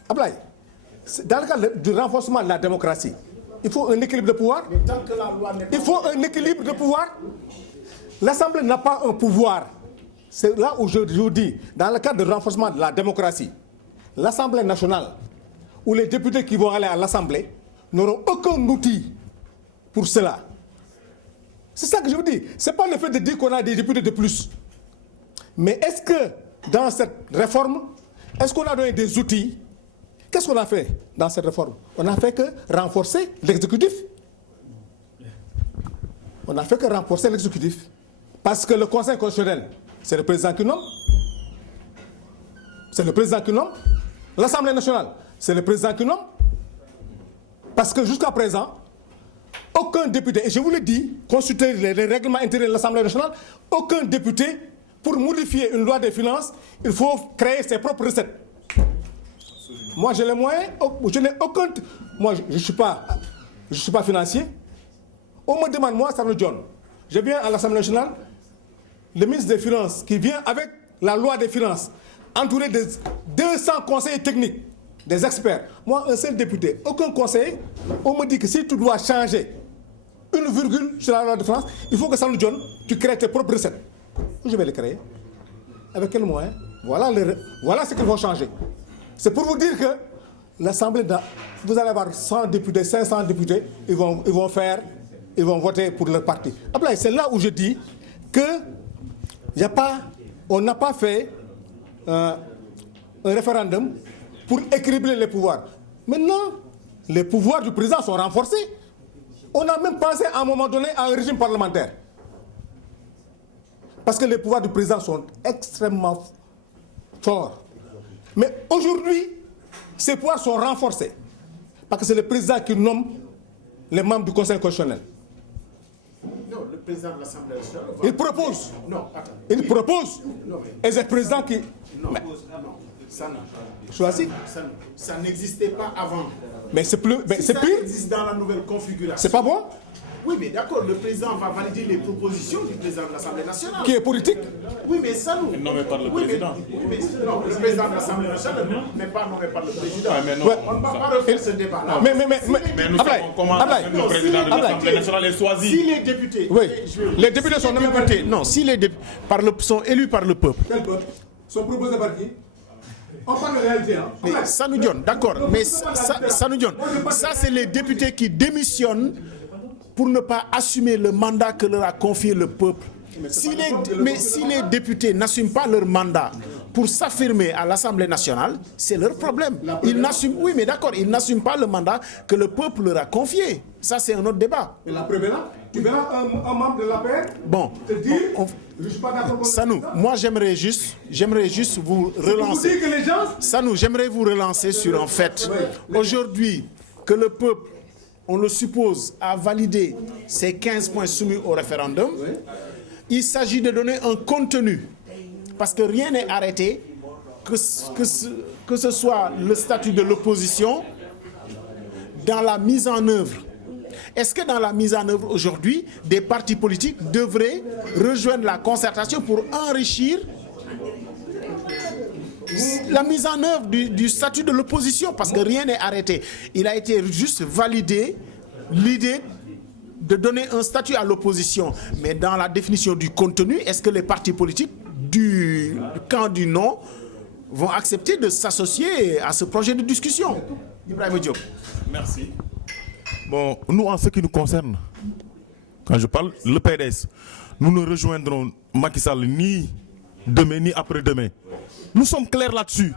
Ablaye, dans le cadre du renforcement de la démocratie, il faut un équilibre de pouvoir. Il faut un équilibre de pouvoir. L'Assemblée n'a pas un pouvoir. C'est là où je vous dis, dans le cadre du renforcement de la démocratie, l'Assemblée nationale, ou les députés qui vont aller à l'Assemblée, n'auront aucun outil pour cela. C'est ça que je vous dis. Ce n'est pas le fait de dire qu'on a des députés de plus. Mais est-ce que dans cette réforme, est-ce qu'on a donné des outils? Qu'est-ce qu'on a fait dans cette réforme? On n'a fait que renforcer l'exécutif. On n'a fait que renforcer l'exécutif. Parce que le Conseil constitutionnel, c'est le président qui nomme. C'est le président qui nomme. L'Assemblée nationale, c'est le président qui nomme. Parce que jusqu'à présent, aucun député, et je vous le dis, consultez les règlements intérieurs de l'Assemblée nationale, aucun député, pour modifier une loi des finances, il faut créer ses propres recettes. Moi, j'ai les moyens, je n'ai aucun. Moi, je ne suis pas financier. On me demande, moi, Samuel John, je viens à l'Assemblée nationale, le ministre des Finances qui vient avec la loi des finances, entouré de 200 conseillers techniques, des experts. Moi, un seul député, aucun conseiller, on me dit que si tu dois changer une virgule sur la loi de finances, il faut que Samuel John, tu crées tes propres recettes. Je vais les créer. Avec quel moyen? Voilà ce qu'il faut changer. C'est pour vous dire que l'Assemblée, vous allez avoir 100 députés, 500 députés, ils vont voter pour leur parti. Après, c'est là où je dis on n'a pas fait un référendum pour équilibrer les pouvoirs. Maintenant, les pouvoirs du président sont renforcés. On a même pensé à un moment donné à un régime parlementaire. Parce que les pouvoirs du président sont extrêmement forts. Mais aujourd'hui, ces pouvoirs sont renforcés. Parce que c'est le président qui nomme les membres du Conseil constitutionnel. Non, le président de l'Assemblée nationale. Il propose. Non, attends. Il propose. Et c'est le président qui. Non, ça non. Choisit. Ça n'existait pas avant. Mais c'est plus. Mais si c'est ça pire. existe dans la nouvelle configuration. C'est pas bon? Oui, mais d'accord, le président va valider les propositions du président de l'Assemblée nationale. Qui est politique? Oui, mais ça nous. Nommé par le président. Non, le président de l'Assemblée nationale n'est pas nommé par le président. Mais non, on ne va pas refaire ce débat-là. Mais nous savons comment le président de l'Assemblée nationale est choisi. Si les députés. Oui. Les députés sont nommés par. Non, si les députés sont élus par le peuple. Quel peuple? sont proposés par qui? On parle de réalité. Hein. Mais Sanu Dione, d'accord, mais Sanu Dione, ça c'est les députés qui démissionnent pour ne pas assumer le mandat que leur a confié le peuple. Si les députés n'assument pas leur mandat pour s'affirmer à l'Assemblée nationale, c'est leur problème. Ils n'assument, oui, mais d'accord, ils n'assument pas le mandat que le peuple leur a confié. Ça, c'est un autre débat. Et la preuve est là. Tu verras un membre de l'APR te dire je ne suis pas d'accord. Sanou, moi j'aimerais juste vous relancer. Vous dites que les gens... Sanou, j'aimerais vous relancer sur un fait. Aujourd'hui, que le peuple, on le suppose, a validé ces 15 points soumis au référendum, il s'agit de donner un contenu. Parce que rien n'est arrêté, que ce soit le statut de l'opposition, dans la mise en œuvre. Est-ce que dans la mise en œuvre aujourd'hui, des partis politiques devraient rejoindre la concertation pour enrichir la mise en œuvre du statut de l'opposition? Parce que rien n'est arrêté. Il a été juste validé l'idée de donner un statut à l'opposition. Mais dans la définition du contenu, est-ce que les partis politiques du camp du non vont accepter de s'associer à ce projet de discussion? Ibrahima Diop. Merci. Bon, nous, en ce qui nous concerne, quand je parle, le PDS, nous ne rejoindrons Macky Sall ni demain ni après-demain. Nous sommes clairs là-dessus.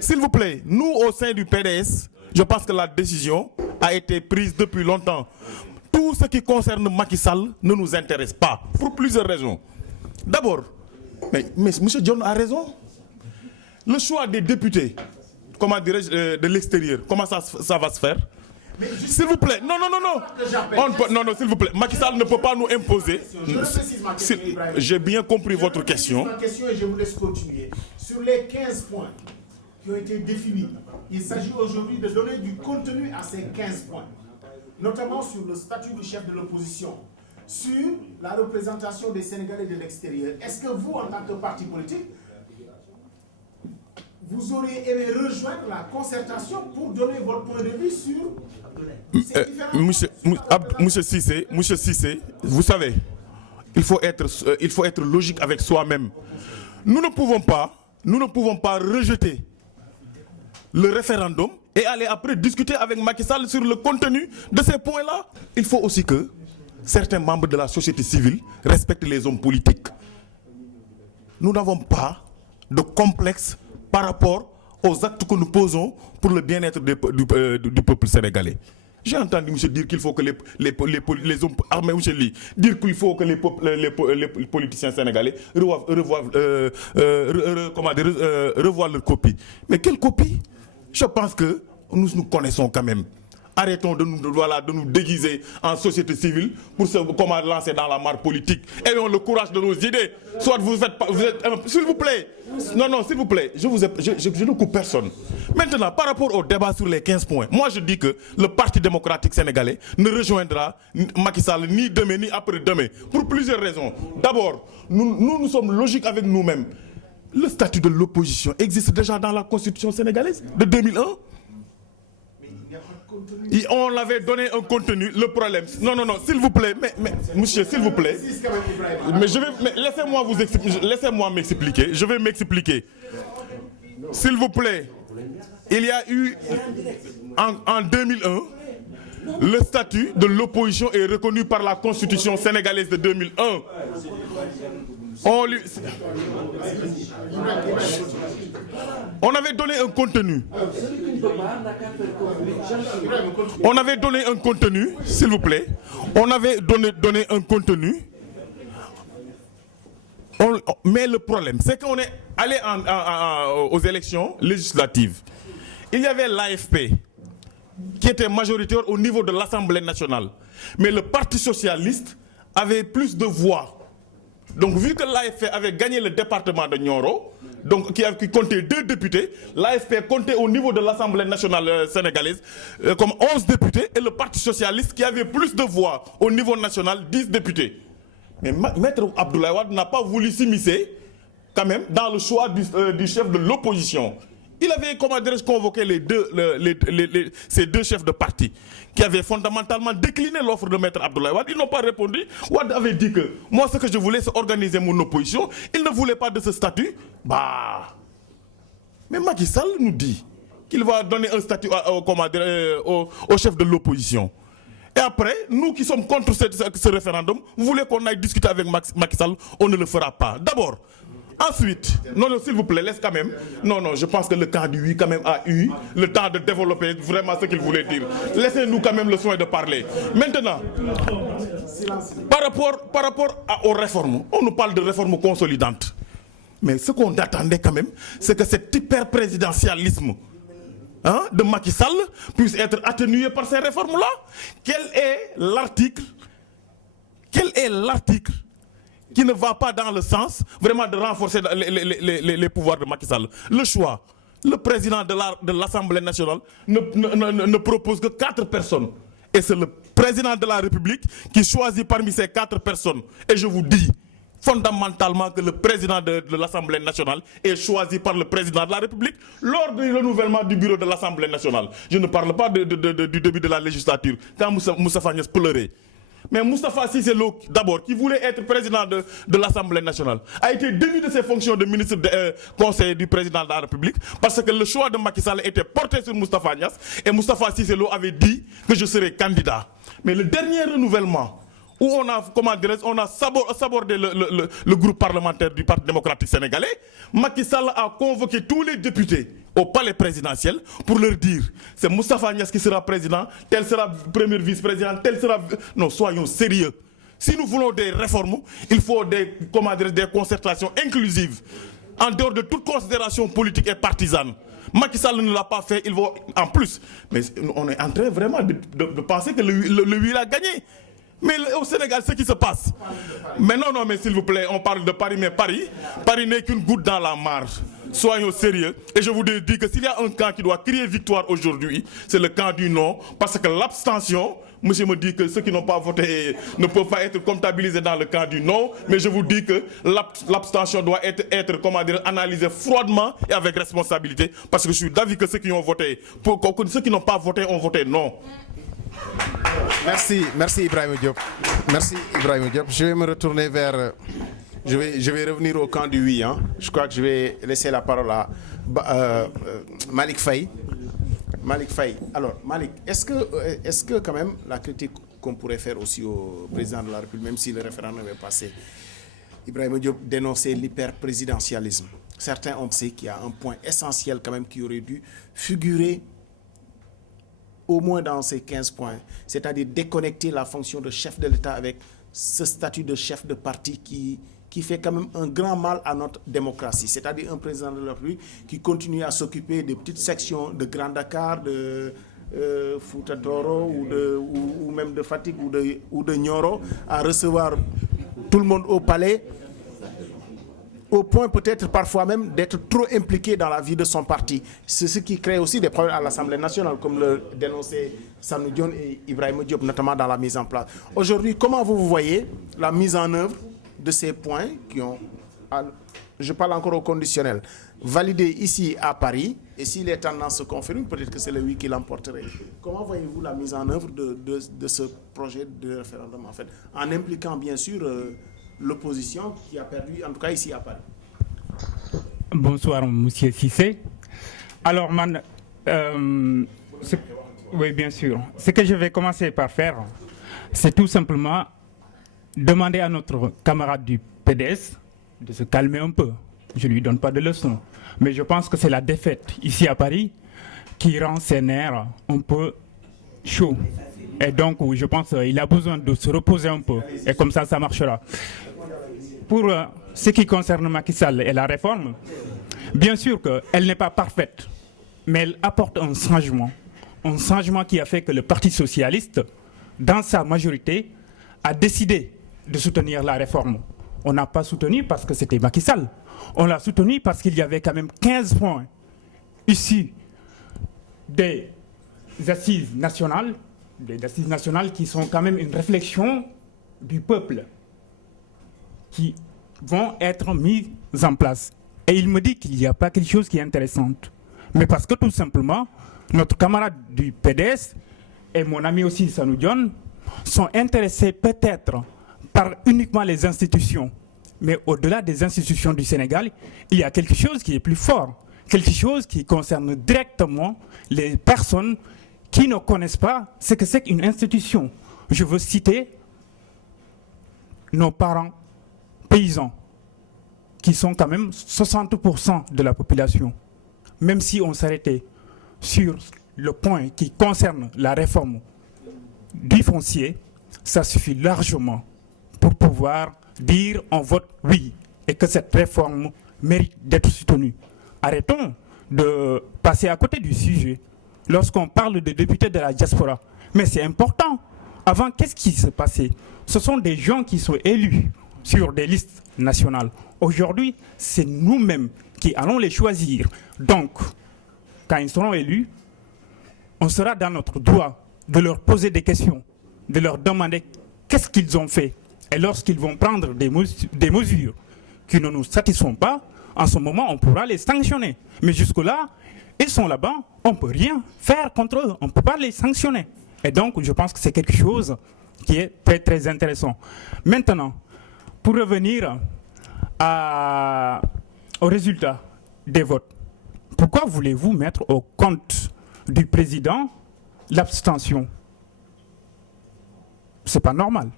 S'il vous plaît, nous, au sein du PDS, je pense que la décision a été prise depuis longtemps. Tout ce qui concerne Macky Sall ne nous intéresse pas, pour plusieurs raisons. D'abord, mais M. Dione a raison. Le choix des députés, comment dirais-je, de l'extérieur, comment ça va se faire? S'il vous plaît, non, s'il vous plaît, Macky Sall ne peut pas nous imposer. J'ai bien compris votre question. Ma question et je vous laisse continuer. Sur les 15 points qui ont été définis, il s'agit aujourd'hui de donner du contenu à ces 15 points, notamment sur le statut du chef de l'opposition, sur la représentation des Sénégalais de l'extérieur. Est-ce que vous, en tant que parti politique, vous auriez aimé rejoindre la concertation pour donner votre point de vue sur Monsieur Cissé, vous savez, il faut être logique avec soi-même. Nous ne pouvons pas rejeter le référendum et aller après discuter avec Macky Sall sur le contenu de ces points-là. Il faut aussi que certains membres de la société civile respectent les hommes politiques. Nous n'avons pas de complexe par rapport aux actes que nous posons pour le bien-être du peuple sénégalais. J'ai entendu monsieur dire qu'il faut que les hommes armés, monsieur Ly, dire qu'il faut que les politiciens sénégalais revoient leur copie. Mais quelle copie? Je pense que nous nous connaissons quand même. Arrêtons de nous déguiser en société civile pour se lancer dans la mare politique. Ayons le courage de nos idées. Soit vous êtes s'il vous plaît. Non, s'il vous plaît. Je ne coupe personne. Maintenant, par rapport au débat sur les 15 points, moi je dis que le Parti démocratique sénégalais ne rejoindra Macky Sall ni demain ni après-demain. Pour plusieurs raisons. D'abord, nous sommes logiques avec nous-mêmes. Le statut de l'opposition existe déjà dans la Constitution sénégalaise de 2001. Et on l'avait donné un contenu. Le problème, non, s'il vous plaît, mais monsieur, s'il vous plaît, laissez-moi m'expliquer. Je vais m'expliquer. S'il vous plaît, il y a eu en 2001, le statut de l'opposition est reconnu par la Constitution sénégalaise de 2001. On avait donné un contenu. On avait donné un contenu, s'il vous plaît. On avait donné un contenu. Mais le problème, c'est qu'on est allé aux élections législatives. Il y avait l'AFP qui était majoritaire au niveau de l'Assemblée nationale. Mais le Parti socialiste avait plus de voix. Donc, vu que l'AFP avait gagné le département de Nioro, donc qui comptait 2 députés, l'AFP comptait au niveau de l'Assemblée nationale sénégalaise comme 11 députés, et le Parti socialiste qui avait plus de voix au niveau national, 10 députés. Mais Maître Abdoulaye Wade n'a pas voulu s'immiscer quand même dans le choix du chef de l'opposition. Il avait, convoqué ces 2 chefs de parti qui avaient fondamentalement décliné l'offre de Maître Abdoulaye Wade. Ils n'ont pas répondu. Wade avait dit que moi, ce que je voulais, c'est organiser mon opposition. Il ne voulait pas de ce statut. Mais Macky Sall nous dit qu'il va donner un statut au chef de l'opposition. Et après, nous qui sommes contre ce référendum, vous voulez qu'on aille discuter avec Macky Sall, on ne le fera pas. D'abord. Ensuite, non, s'il vous plaît, laisse quand même. Non, je pense que le camp du oui quand même a eu le temps de développer vraiment ce qu'il voulait dire. Laissez-nous quand même le soin de parler. Maintenant, par rapport aux réformes, on nous parle de réformes consolidantes. Mais ce qu'on attendait quand même, c'est que cet hyper-présidentialisme de Macky Sall puisse être atténué par ces réformes-là. Quel est l'article qui ne va pas dans le sens vraiment de renforcer les pouvoirs de Macky Sall? Le choix. Le président de l'Assemblée nationale ne propose que 4 personnes. Et c'est le président de la République qui choisit parmi ces 4 personnes. Et je vous dis fondamentalement que le président de l'Assemblée nationale est choisi par le président de la République lors du renouvellement du bureau de l'Assemblée nationale. Je ne parle pas du début de la législature, quand Moustapha Niasse pleurait. Mais Moustapha Cissé Lo, d'abord, qui voulait être président de l'Assemblée nationale, a été démis de ses fonctions de ministre conseiller du président de la République parce que le choix de Macky Sall était porté sur Moustapha Niasse et Moustapha Cissé Lo avait dit que je serais candidat. Mais le dernier renouvellement, où on a sabordé le groupe parlementaire du Parti démocratique sénégalais, Macky Sall a convoqué tous les députés au palais présidentiel pour leur dire c'est Moustapha Niasse qui sera président, tel sera premier vice-président, tel sera... Non, soyons sérieux. Si nous voulons des réformes, il faut des concertations inclusives, en dehors de toute considération politique et partisane. Macky Sall ne l'a pas fait, il va en plus. Mais on est en train vraiment de penser que le oui a gagné. Mais au Sénégal, ce qui se passe. Mais non, mais s'il vous plaît, on parle de Paris, mais Paris n'est qu'une goutte dans la mare. Soyons sérieux. Et je vous dis que s'il y a un camp qui doit crier victoire aujourd'hui, c'est le camp du non. Parce que l'abstention, monsieur me dit que ceux qui n'ont pas voté ne peuvent pas être comptabilisés dans le camp du non. Mais je vous dis que l'abstention doit être analysée froidement et avec responsabilité. Parce que je suis d'avis que ceux qui ont voté, ceux qui n'ont pas voté ont voté non. Merci Ibrahima Diop. Merci Ibrahima Diop. Je vais me retourner vers... Je vais revenir au camp du oui. Je crois que je vais laisser la parole à Malick Faye. Malick Faye. Alors, Malick, est-ce que quand même la critique qu'on pourrait faire aussi au président de la République, même si le référendum est passé, Ibrahima Diop dénonçait l'hyper-présidentialisme. Certains ont pensé qu'il y a un point essentiel quand même qui aurait dû figurer au moins dans ces 15 points, c'est-à-dire déconnecter la fonction de chef de l'État avec ce statut de chef de parti qui fait quand même un grand mal à notre démocratie, c'est-à-dire un président de la République qui continue à s'occuper des petites sections de Grand Dakar, de Fouta Toro ou même de Fatick ou de Nioro, à recevoir tout le monde au palais, au point peut-être parfois même d'être trop impliqué dans la vie de son parti. C'est ce qui crée aussi des problèmes à l'Assemblée nationale, comme le dénonçaient Sanu Dione et Ibrahima Diop, notamment dans la mise en place. Aujourd'hui, comment vous voyez la mise en œuvre de ces points qui ont, je parle encore au conditionnel, validés ici à Paris, et si les tendances se confirment, peut-être que c'est le oui qui l'emporterait. Comment voyez-vous la mise en œuvre de ce projet de référendum, en fait, en impliquant bien sûr l'opposition qui a perdu, en tout cas ici à Paris? Bonsoir, monsieur Cissé. Alors, oui, bien sûr. Ce que je vais commencer par faire, c'est tout simplement demander à notre camarade du PDS de se calmer un peu. Je ne lui donne pas de leçons. Mais je pense que c'est la défaite ici à Paris qui rend ses nerfs un peu chauds. Et donc, je pense qu'il a besoin de se reposer un peu. Et comme ça, ça marchera. Pour ce qui concerne Macky Sall et la réforme, bien sûr qu'elle n'est pas parfaite, mais elle apporte un changement qui a fait que le Parti socialiste, dans sa majorité, a décidé de soutenir la réforme. On n'a pas soutenu parce que c'était Macky Sall. On l'a soutenu parce qu'il y avait quand même 15 points issus des assises nationales qui sont quand même une réflexion du peuple, qui vont être mises en place. Et il me dit qu'il n'y a pas quelque chose qui est intéressant. Mais parce que tout simplement, notre camarade du PDS et mon ami aussi Sanu Dione sont intéressés peut-être par uniquement les institutions. Mais au-delà des institutions du Sénégal, il y a quelque chose qui est plus fort, quelque chose qui concerne directement les personnes qui ne connaissent pas ce que c'est qu'une institution. Je veux citer nos parents paysans, qui sont quand même 60% de la population. Même si on s'arrêtait sur le point qui concerne la réforme du foncier, ça suffit largement pour pouvoir dire on vote oui et que cette réforme mérite d'être soutenue. Arrêtons de passer à côté du sujet lorsqu'on parle de députés de la diaspora. Mais c'est important. Avant, qu'est-ce qui se passait? Ce sont des gens qui sont élus sur des listes nationales. Aujourd'hui, c'est nous-mêmes qui allons les choisir. Donc, quand ils seront élus, on sera dans notre droit de leur poser des questions, de leur demander qu'est-ce qu'ils ont fait. Et lorsqu'ils vont prendre des mesures qui ne nous satisfont pas, en ce moment, on pourra les sanctionner. Mais jusque-là, ils sont là-bas, on ne peut rien faire contre eux, on ne peut pas les sanctionner. Et donc, je pense que c'est quelque chose qui est très, très intéressant. Maintenant, pour revenir au résultat des votes, pourquoi voulez-vous mettre au compte du président l'abstention? Ce n'est pas normal.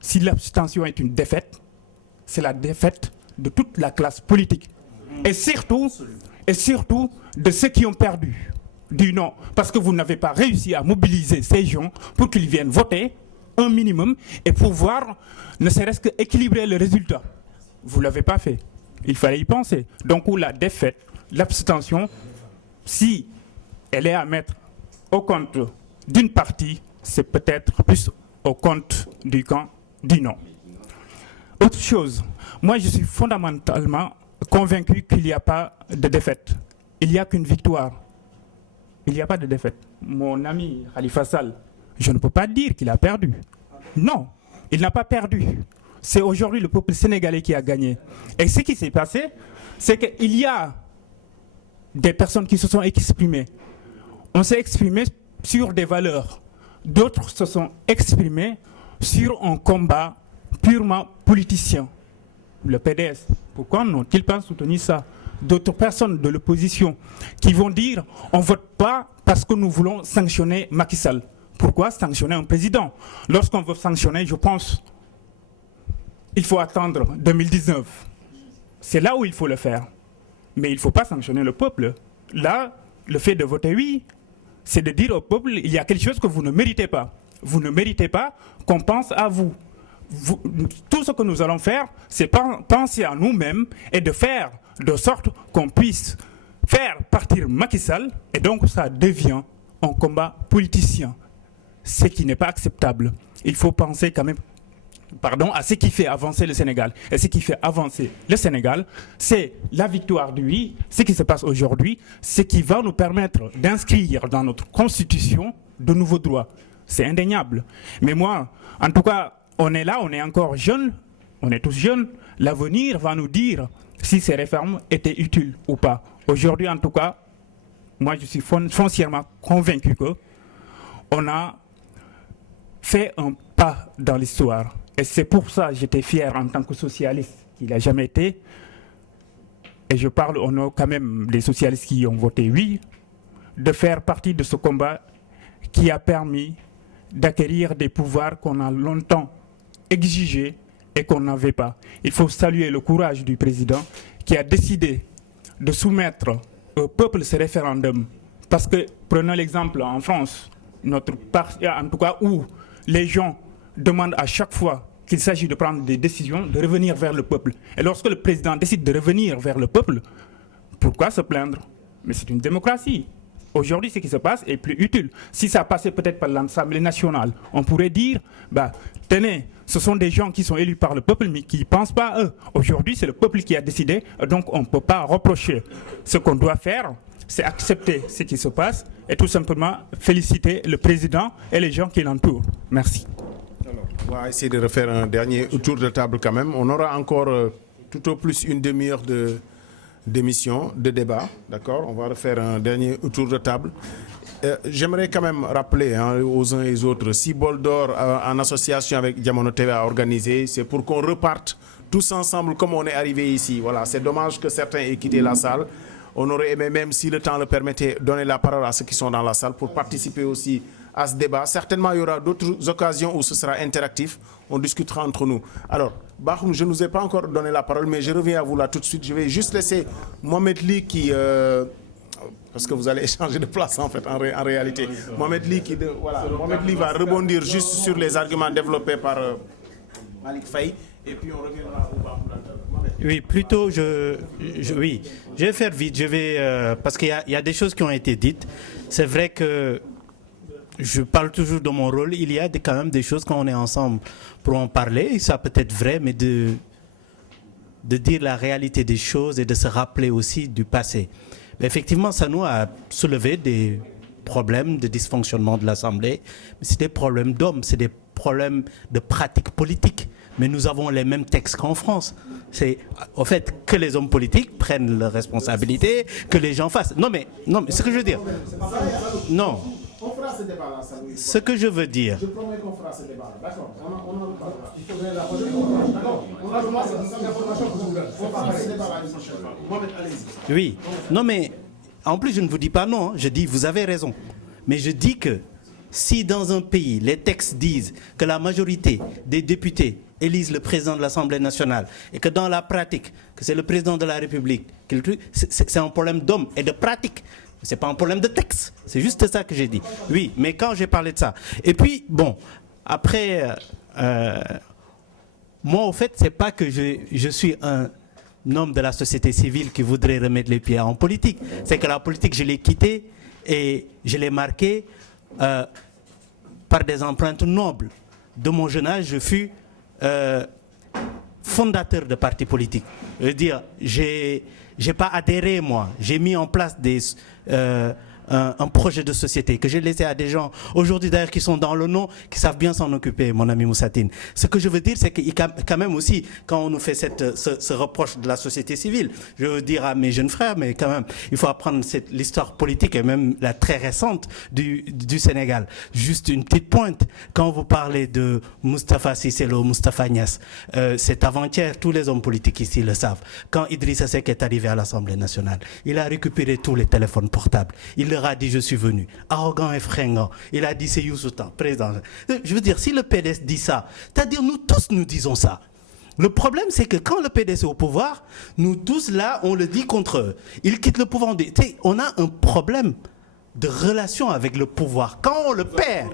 Si l'abstention est une défaite, c'est la défaite de toute la classe politique. Et surtout de ceux qui ont perdu du non. Parce que vous n'avez pas réussi à mobiliser ces gens pour qu'ils viennent voter un minimum et pouvoir ne serait-ce qu'équilibrer le résultat. Vous ne l'avez pas fait. Il fallait y penser. Donc, la défaite, l'abstention, si elle est à mettre au compte d'une partie, c'est peut-être plus au compte du camp du non. Autre chose, moi je suis fondamentalement convaincu qu'il n'y a pas de défaite. Il n'y a qu'une victoire. Il n'y a pas de défaite. Mon ami Khalifa Sall, je ne peux pas dire qu'il a perdu. Non, il n'a pas perdu. C'est aujourd'hui le peuple sénégalais qui a gagné. Et ce qui s'est passé, c'est qu'il y a des personnes qui se sont exprimées. On s'est exprimé sur des valeurs. D'autres se sont exprimés sur un combat purement politicien. Le PDS, pourquoi n'ont-ils pas soutenu ça? D'autres personnes de l'opposition qui vont dire on ne vote pas parce que nous voulons sanctionner Macky Sall. Pourquoi sanctionner un président? Lorsqu'on veut sanctionner, je pense, il faut attendre 2019. C'est là où il faut le faire. Mais il ne faut pas sanctionner le peuple. Là, le fait de voter oui, c'est de dire au peuple, il y a quelque chose que vous ne méritez pas. Vous ne méritez pas qu'on pense à vous. Tout ce que nous allons faire, c'est penser à nous-mêmes et de faire de sorte qu'on puisse faire partir Macky Sall, et donc ça devient un combat politicien, ce qui n'est pas acceptable. Il faut penser quand même à ce qui fait avancer le Sénégal. Et ce qui fait avancer le Sénégal, c'est la victoire du oui, ce qui se passe aujourd'hui, ce qui va nous permettre d'inscrire dans notre constitution de nouveaux droits. C'est indéniable. Mais moi, en tout cas, on est là, on est encore jeunes, on est tous jeunes. L'avenir va nous dire si ces réformes étaient utiles ou pas. Aujourd'hui, en tout cas, moi, je suis foncièrement convaincu qu'on a fait un pas dans l'histoire. Et c'est pour ça que j'étais fier en tant que socialiste qu'il n'a jamais été. Et je parle au nom quand même des socialistes qui ont voté oui, de faire partie de ce combat qui a permis d'acquérir des pouvoirs qu'on a longtemps exigés et qu'on n'avait pas. Il faut saluer le courage du président qui a décidé de soumettre au peuple ce référendum. Parce que, prenons l'exemple en France, notre parti, en tout cas où les gens demandent à chaque fois qu'il s'agit de prendre des décisions, de revenir vers le peuple. Et lorsque le président décide de revenir vers le peuple, pourquoi se plaindre? Mais c'est une démocratie. Aujourd'hui, ce qui se passe est plus utile. Si ça passait peut-être par l'Assemblée nationale, on pourrait dire, tenez, ce sont des gens qui sont élus par le peuple, mais qui ne pensent pas à eux. Aujourd'hui, c'est le peuple qui a décidé, donc on ne peut pas reprocher. Ce qu'on doit faire, c'est accepter ce qui se passe et tout simplement féliciter le président et les gens qui l'entourent. Merci. Alors, on va essayer de refaire un dernier tour de table quand même. On aura encore tout au plus une demi-heure d'émission, de débat, d'accord? On va refaire un dernier tour de table. J'aimerais quand même rappeler aux uns et aux autres, si Bol d'Or, en association avec Diamono TV, a organisé, c'est pour qu'on reparte tous ensemble comme on est arrivé ici. Voilà, c'est dommage que certains aient quitté la salle. On aurait aimé, même si le temps le permettait, donner la parole à ceux qui sont dans la salle pour participer aussi à ce débat. Certainement, il y aura d'autres occasions où ce sera interactif. On discutera entre nous. Alors, Bahoum, je ne vous ai pas encore donné la parole, mais je reviens à vous là tout de suite. Je vais juste laisser Mohamed Ly qui... parce que vous allez échanger de place en fait, en réalité. Mohamed Ly Mohamed Ly va rebondir juste sur les arguments développés par Malick Faye. Et puis on reviendra à vous. Oui, plutôt, oui, je vais faire vite. Je vais parce qu'il y a des choses qui ont été dites. C'est vrai que je parle toujours de mon rôle. Il y a quand même des choses quand on est ensemble pour en parler. Ça peut être vrai, mais de dire la réalité des choses et de se rappeler aussi du passé. Mais effectivement, ça nous a soulevé des problèmes de dysfonctionnement de l'Assemblée. Mais c'est des problèmes d'hommes, c'est des problèmes de pratique politique. Mais nous avons les mêmes textes qu'en France. C'est au fait que les hommes politiques prennent leurs responsabilités, que les gens fassent. Non mais ce que je veux dire. Non. On fera ce débat là. Ce que je veux dire. Je promets qu'on fera ce débat là. D'accord. On en reparlera. Il faudrait la prochaine fois. D'accord. On a commencé cette information pour vous. On fera ce débat là une prochaine fois. Mohamed, allez-y. Oui. Non mais en plus je ne vous dis pas non. Je dis vous avez raison. Mais je dis que si dans un pays les textes disent que la majorité des députés élisent le président de l'Assemblée nationale et que dans la pratique, que c'est le président de la République, c'est un problème d'homme et de pratique. C'est pas un problème de texte. C'est juste ça que j'ai dit. Oui, mais quand j'ai parlé de ça. Et puis, bon, après, moi, au fait, c'est pas que je suis un homme de la société civile qui voudrait remettre les pieds en politique. C'est que la politique, je l'ai quittée et je l'ai marquée par des empreintes nobles. De mon jeune âge, je fus fondateur de partis politiques. Je veux dire, j'ai pas adhéré, moi. J'ai mis en place un projet de société que j'ai laissé à des gens, aujourd'hui d'ailleurs, qui sont dans le nom, qui savent bien s'en occuper, mon ami Moussatine. Ce que je veux dire, c'est que quand même aussi, quand on nous fait ce reproche de la société civile, je veux dire à mes jeunes frères, mais quand même, il faut apprendre l'histoire politique et même la très récente du Sénégal. Juste une petite pointe, quand vous parlez de Moustapha Cissé Lo, Moustapha Niasse, c'est avant-hier, tous les hommes politiques ici le savent. Quand Idrissa Seck est arrivé à l'Assemblée nationale, il a récupéré tous les téléphones portables. Il leur a dit je suis venu, arrogant et fringant. Il a dit c'est Youssoutan, président. Je veux dire, si le PDS dit ça, c'est-à-dire nous tous nous disons ça. Le problème c'est que quand le PDS est au pouvoir, nous tous là on le dit contre eux. Ils quittent le pouvoir. On a un problème de relation avec le pouvoir. Quand on le perd...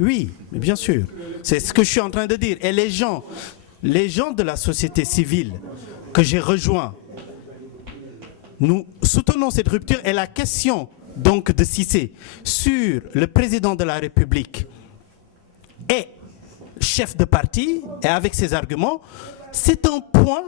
Oui, mais bien sûr. C'est ce que je suis en train de dire. Et les gens de la société civile que j'ai rejoints, nous soutenons cette rupture et la question donc de Cissé sur le président de la République et chef de parti et avec ses arguments, c'est un point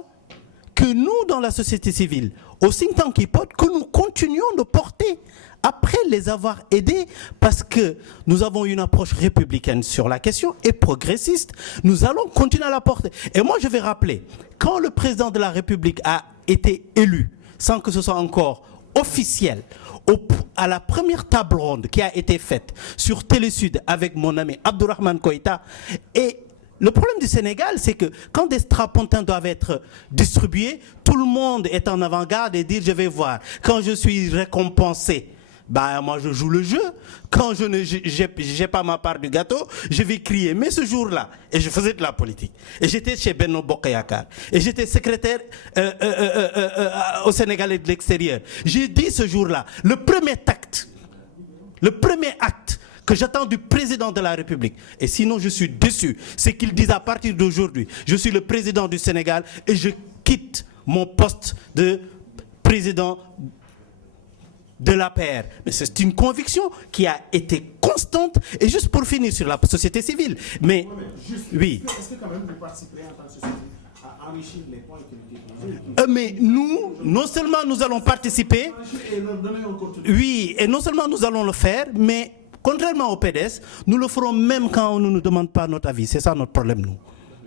que nous dans la société civile, au think tank Hip-Hop, que nous continuons de porter après les avoir aidés parce que nous avons une approche républicaine sur la question et progressiste, nous allons continuer à la porter. Et moi je vais rappeler, quand le président de la République a été élu, sans que ce soit encore officiel, à la première table ronde qui a été faite sur Télésud avec mon ami Abdourahmane Koïta. Et le problème du Sénégal, c'est que quand des strapontins doivent être distribués, tout le monde est en avant-garde et dit je vais voir. Quand je suis récompensé, moi je joue le jeu. Quand je n'ai pas ma part du gâteau, je vais crier. Mais ce jour-là, et je faisais de la politique, et j'étais chez Benno Bokk Yakaar, et j'étais secrétaire au Sénégal et de l'extérieur. J'ai dit ce jour-là, le premier acte que j'attends du président de la République, et sinon je suis déçu, c'est qu'il dise à partir d'aujourd'hui, je suis le président du Sénégal et je quitte mon poste de président de l'APR. Mais c'est une conviction qui a été constante. Et juste pour finir sur la société civile. Mais, oui. Est-ce que quand même vous participerez en tant que société à enrichir les points que mais nous, non seulement nous allons participer, oui, et non seulement nous allons le faire, mais contrairement au PDS, nous le ferons même quand on ne nous demande pas notre avis. C'est ça notre problème, nous.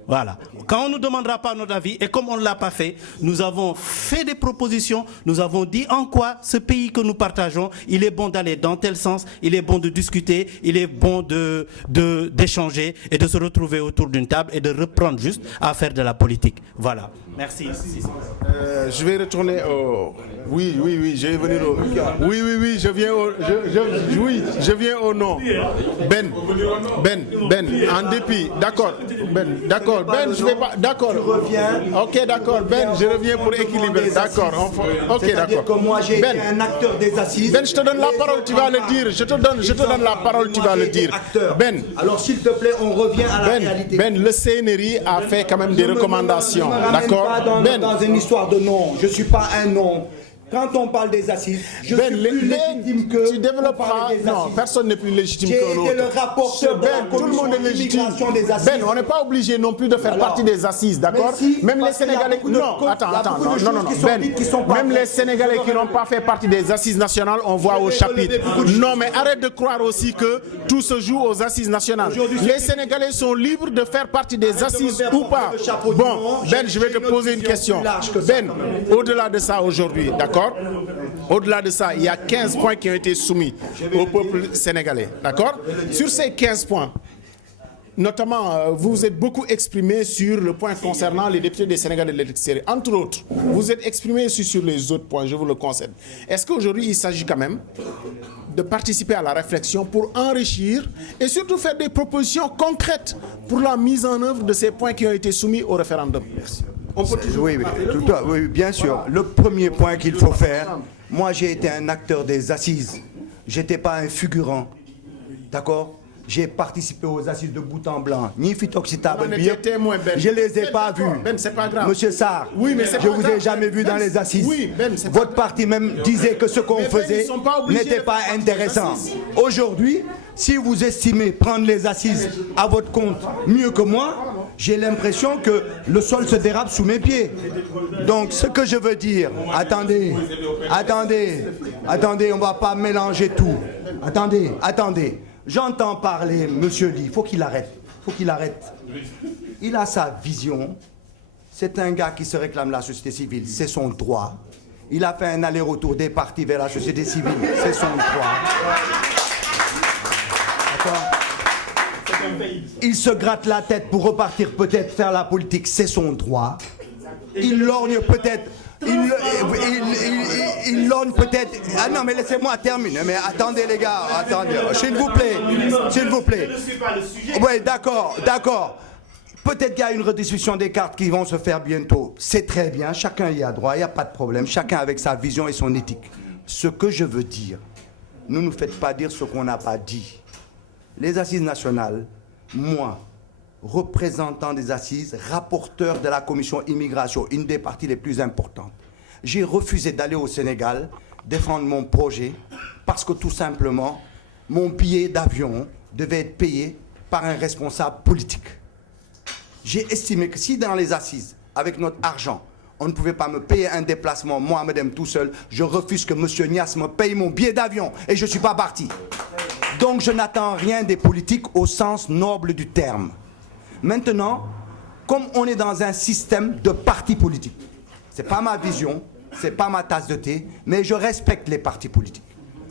Voilà. Quand on ne nous demandera pas notre avis, et comme on ne l'a pas fait, nous avons fait des propositions, nous avons dit en quoi ce pays que nous partageons, il est bon d'aller dans tel sens, il est bon de discuter, il est bon d'échanger et de se retrouver autour d'une table et de reprendre juste à faire de la politique. Voilà. Merci. Je vais retourner au... Oui, je vais venir au... Oui, je viens au... je viens au nom. Ben, en dépit, d'accord, je vais pas... D'accord. Tu reviens. Ok, d'accord, je reviens pour équilibrer. D'accord, ok, C'est-à-dire d'accord. que moi, j'ai été un acteur des assises. Je te donne la parole, tu vas le dire. Je te donne la parole, tu vas le dire. Alors, s'il te plaît, on revient à la réalité. Le CNRI a fait quand même des recommandations, d'accord? Dans une histoire de nom, je ne suis pas un nom. Quand on parle des assises, je suis plus légitime que... Tu développeras... Non, personne n'est plus légitime que l'autre. J'ai été le rapporteur de la tout le monde est légitime. des assises. On n'est pas obligé non plus de faire partie des assises, d'accord? Même les Sénégalais... Non, attends, non. Même les Sénégalais qui n'ont pas fait partie des assises nationales, on voit au chapitre. Non, mais arrête de croire aussi que tout se joue aux assises nationales. Les Sénégalais sont libres de faire partie des assises ou pas. Bon, je vais te poser une question. Au-delà de ça aujourd'hui, d'accord? Au-delà de ça, il y a 15 points qui ont été soumis au peuple sénégalais. D'accord? Sur ces 15 points, notamment, vous vous êtes beaucoup exprimé sur le point concernant les députés des Sénégalais de l'extérieur. Entre autres, vous êtes exprimé aussi sur les autres points, je vous le concède. Est-ce qu'aujourd'hui, il s'agit quand même de participer à la réflexion pour enrichir et surtout faire des propositions concrètes pour la mise en œuvre de ces points qui ont été soumis au référendum? Merci. Oui, bien sûr. Le premier point qu'il faut faire, moi j'ai été un acteur des assises. Je n'étais pas un figurant. D'accord? J'ai participé aux assises de bout en blanc. Ni Fitoxita, je ne les ai pas vus. C'est pas grave. Monsieur Sarr, je ne vous ai jamais vu dans les assises. Votre parti même disait que ce qu'on faisait n'était pas intéressant. Aujourd'hui, si vous estimez prendre les assises à votre compte mieux que moi, j'ai l'impression que le sol se dérape sous mes pieds. Donc ce que je veux dire, attendez, on ne va pas mélanger tout. Attendez. J'entends parler, monsieur Ly, il faut qu'il arrête. Il a sa vision. C'est un gars qui se réclame la société civile, c'est son droit. Il a fait un aller-retour des partis vers la société civile, c'est son droit. Il se gratte la tête pour repartir peut-être faire la politique, c'est son droit. Il lorgne peut-être... Il lorgne peut-être... Ah non, mais laissez-moi terminer. Mais attendez les gars, attendez. S'il vous plaît. Oui, d'accord. Peut-être qu'il y a une redistribution des cartes qui vont se faire bientôt. C'est très bien, chacun y a droit, il n'y a pas de problème. Chacun avec sa vision et son éthique. Ce que je veux dire, ne nous faites pas dire ce qu'on n'a pas dit. Les assises nationales, moi, représentant des assises, rapporteur de la commission immigration, une des parties les plus importantes, j'ai refusé d'aller au Sénégal défendre mon projet parce que tout simplement, mon billet d'avion devait être payé par un responsable politique. J'ai estimé que si dans les assises, avec notre argent, on ne pouvait pas me payer un déplacement, moi, madame, tout seul, je refuse que M. Niasse me paye mon billet d'avion et je ne suis pas parti. Donc je n'attends rien des politiques au sens noble du terme. Maintenant, comme on est dans un système de partis politiques, ce n'est pas ma vision, ce n'est pas ma tasse de thé, mais je respecte les partis politiques.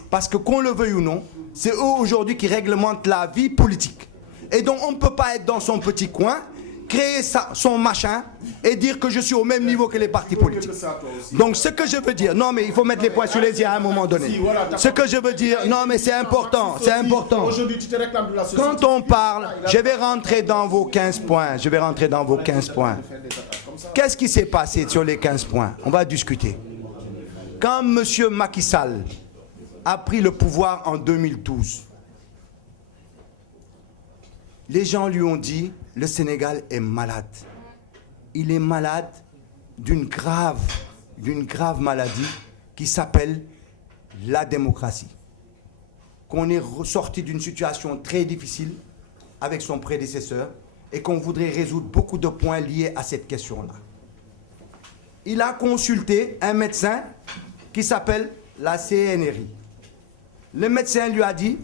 Parce que qu'on le veuille ou non, c'est eux aujourd'hui qui réglementent la vie politique. Et donc on ne peut pas être dans son petit coin, créer son machin et dire que je suis au même niveau que les partis politiques. Donc ce que je veux dire, non mais il faut mettre les points sur les i à un moment donné. Ce que je veux dire, non mais c'est important, c'est important. Quand on parle, je vais rentrer dans vos 15 points, Qu'est-ce qui s'est passé sur les 15 points? On va discuter. Quand M. Macky Sall a pris le pouvoir en 2012, les gens lui ont dit le Sénégal est malade. Il est malade d'une grave maladie qui s'appelle la démocratie. Qu'on est ressorti d'une situation très difficile avec son prédécesseur et qu'on voudrait résoudre beaucoup de points liés à cette question-là. Il a consulté un médecin qui s'appelle la CNRI. Le médecin lui a dit,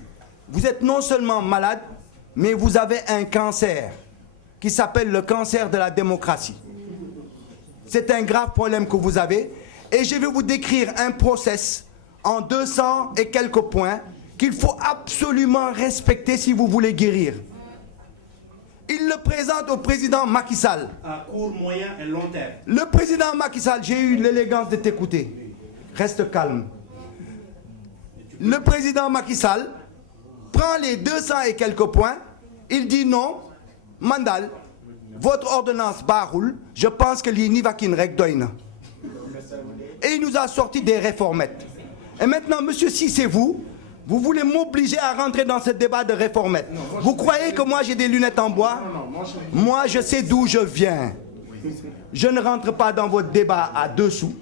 vous êtes non seulement malade, mais vous avez un cancer. qui s'appelle le cancer de la démocratie. C'est un grave problème que vous avez. Et je vais vous décrire un process en 200 et quelques points qu'il faut absolument respecter si vous voulez guérir. Il le présente au président Macky Sall. À court, moyen et long terme. Le président Macky Sall, j'ai eu l'élégance de t'écouter. Reste calme. Le président Macky Sall prend les 200 et quelques points. Il dit non, Mandal, votre ordonnance baroule. Je pense que l'INI va qu'il règle doyna. Et il nous a sorti des réformettes. Et maintenant, monsieur, si c'est vous voulez m'obliger à rentrer dans ce débat de réformettes. Vous croyez que moi j'ai des lunettes en bois? Moi je sais d'où je viens. Je ne rentre pas dans votre débat à dessous.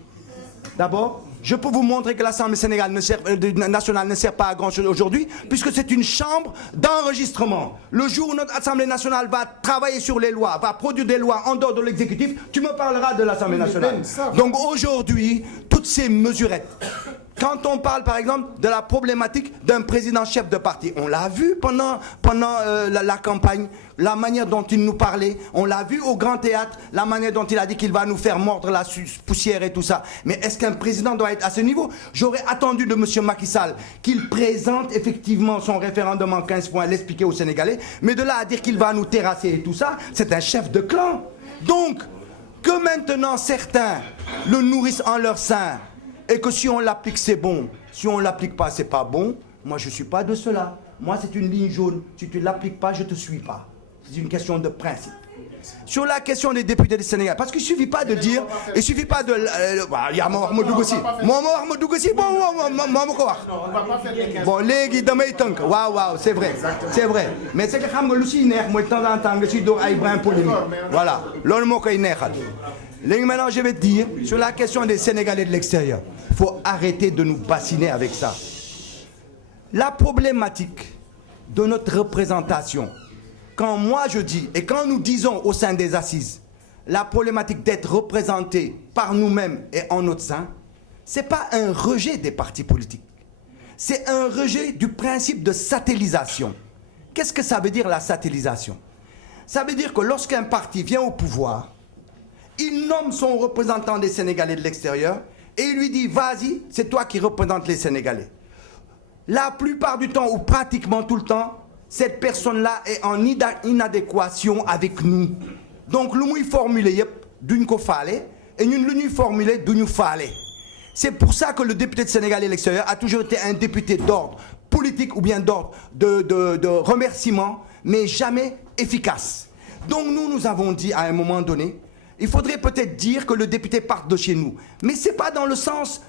D'abord, je peux vous montrer que l'Assemblée nationale ne sert pas à grand chose aujourd'hui, puisque c'est une chambre d'enregistrement. Le jour où notre Assemblée nationale va travailler sur les lois, va produire des lois en dehors de l'exécutif, tu me parleras de l'Assemblée nationale. Donc aujourd'hui, toutes ces mesurettes. Quand on parle par exemple de la problématique d'un président chef de parti, on l'a vu pendant la campagne, la manière dont il nous parlait, on l'a vu au Grand Théâtre, la manière dont il a dit qu'il va nous faire mordre la poussière et tout ça. Mais est-ce qu'un président doit être à ce niveau? J'aurais attendu de M. Macky Sall qu'il présente effectivement son référendum en 15 points, l'expliquer aux Sénégalais, mais de là à dire qu'il va nous terrasser et tout ça, c'est un chef de clan. Donc, que maintenant certains le nourrissent en leur sein, et que si on l'applique, c'est bon. Si on ne l'applique pas, c'est pas bon. Moi, je ne suis pas de cela. Moi, c'est une ligne jaune. Si tu ne l'appliques pas, je ne te suis pas. C'est une question de principe. Sur la question des députés du Sénégal, parce qu'il ne suffit pas de dire, il ne suffit pas de... Il y a Mor Ahmadou Gossi. Bon, légui, damay tënk. Waaw, c'est vrai. C'est vrai. Mais c'est que xam nga lu siy neex mooy de temps en temps nga siy door ay brin polémique. Voilà. Loolu moo koy neexal. Maintenant, je vais te dire, sur la question des Sénégalais de l'extérieur, il faut arrêter de nous bassiner avec ça. La problématique de notre représentation, quand moi je dis, et quand nous disons au sein des assises, la problématique d'être représenté par nous-mêmes et en notre sein, ce n'est pas un rejet des partis politiques. C'est un rejet du principe de satellisation. Qu'est-ce que ça veut dire la satellisation? Ça veut dire que lorsqu'un parti vient au pouvoir, il nomme son représentant des Sénégalais de l'extérieur et il lui dit « Vas-y, c'est toi qui représentes les Sénégalais ». La plupart du temps, ou pratiquement tout le temps, cette personne-là est en inadéquation avec nous. Donc, lu muy formuler yep, duñ ko faale, et ñun lu ñuy formuler duñu faale. C'est pour ça que le député de Sénégalais de l'extérieur a toujours été un député d'ordre politique ou bien d'ordre de remerciement, mais jamais efficace. Donc, nous avons dit à un moment donné, il faudrait peut-être dire que le député parte de chez nous. Mais ce n'est pas dans le sens,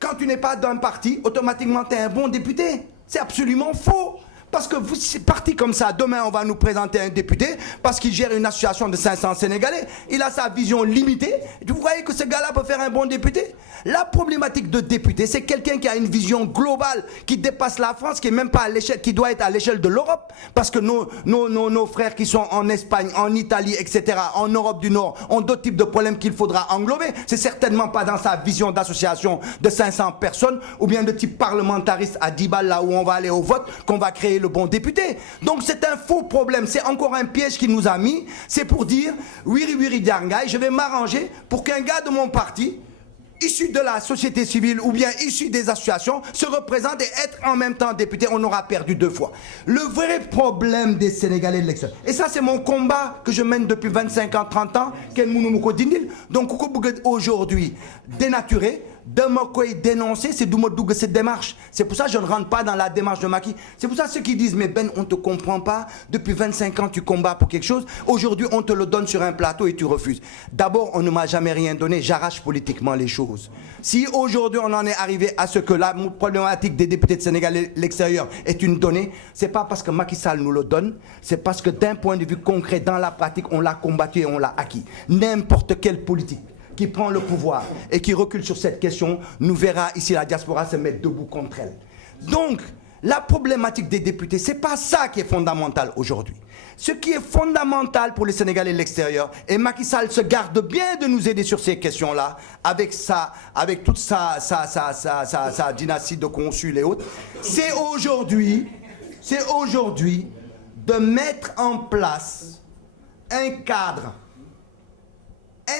quand tu n'es pas d'un parti, automatiquement tu es un bon député. C'est absolument faux. Parce que c'est parti comme ça. Demain, on va nous présenter un député parce qu'il gère une association de 500 Sénégalais. Il a sa vision limitée. Vous croyez que ce gars-là peut faire un bon député? La problématique de député, c'est quelqu'un qui a une vision globale, qui dépasse la France, qui est même pas à l'échelle, qui doit être à l'échelle de l'Europe. Parce que nos frères qui sont en Espagne, en Italie, etc., en Europe du Nord, ont d'autres types de problèmes qu'il faudra englober. C'est certainement pas dans sa vision d'association de 500 personnes ou bien de type parlementariste à 10 balles là où on va aller au vote qu'on va créer le bon député. Donc c'est un faux problème, c'est encore un piège qu'il nous a mis. C'est pour dire, wiri diarngay, je vais m'arranger pour qu'un gars de mon parti, issu de la société civile ou bien issu des associations, se représente et être en même temps député. On aura perdu 2 fois. Le vrai problème des Sénégalais de l'extérieur, et ça c'est mon combat que je mène depuis 25 ans, 30 ans, donc aujourd'hui dénaturé, de me dénoncer, c'est d'où me cette démarche. C'est pour ça que je ne rentre pas dans la démarche de Macky. C'est pour ça ceux qui disent, mais Ben, on ne te comprend pas. Depuis 25 ans, tu combats pour quelque chose. Aujourd'hui, on te le donne sur un plateau et tu refuses. D'abord, on ne m'a jamais rien donné. J'arrache politiquement les choses. Si aujourd'hui, on en est arrivé à ce que la problématique des députés de Sénégal et l'extérieur est une donnée, c'est pas parce que Macky Sall nous le donne, c'est parce que d'un point de vue concret, dans la pratique, on l'a combattu et on l'a acquis. N'importe quelle politique qui prend le pouvoir et qui recule sur cette question, nous verra ici la diaspora se mettre debout contre elle. Donc, la problématique des députés, c'est pas ça qui est fondamental aujourd'hui. Ce qui est fondamental pour les Sénégalais de l'extérieur, et Macky Sall se garde bien de nous aider sur ces questions-là, avec toute sa dynastie de consuls et autres, c'est aujourd'hui de mettre en place un cadre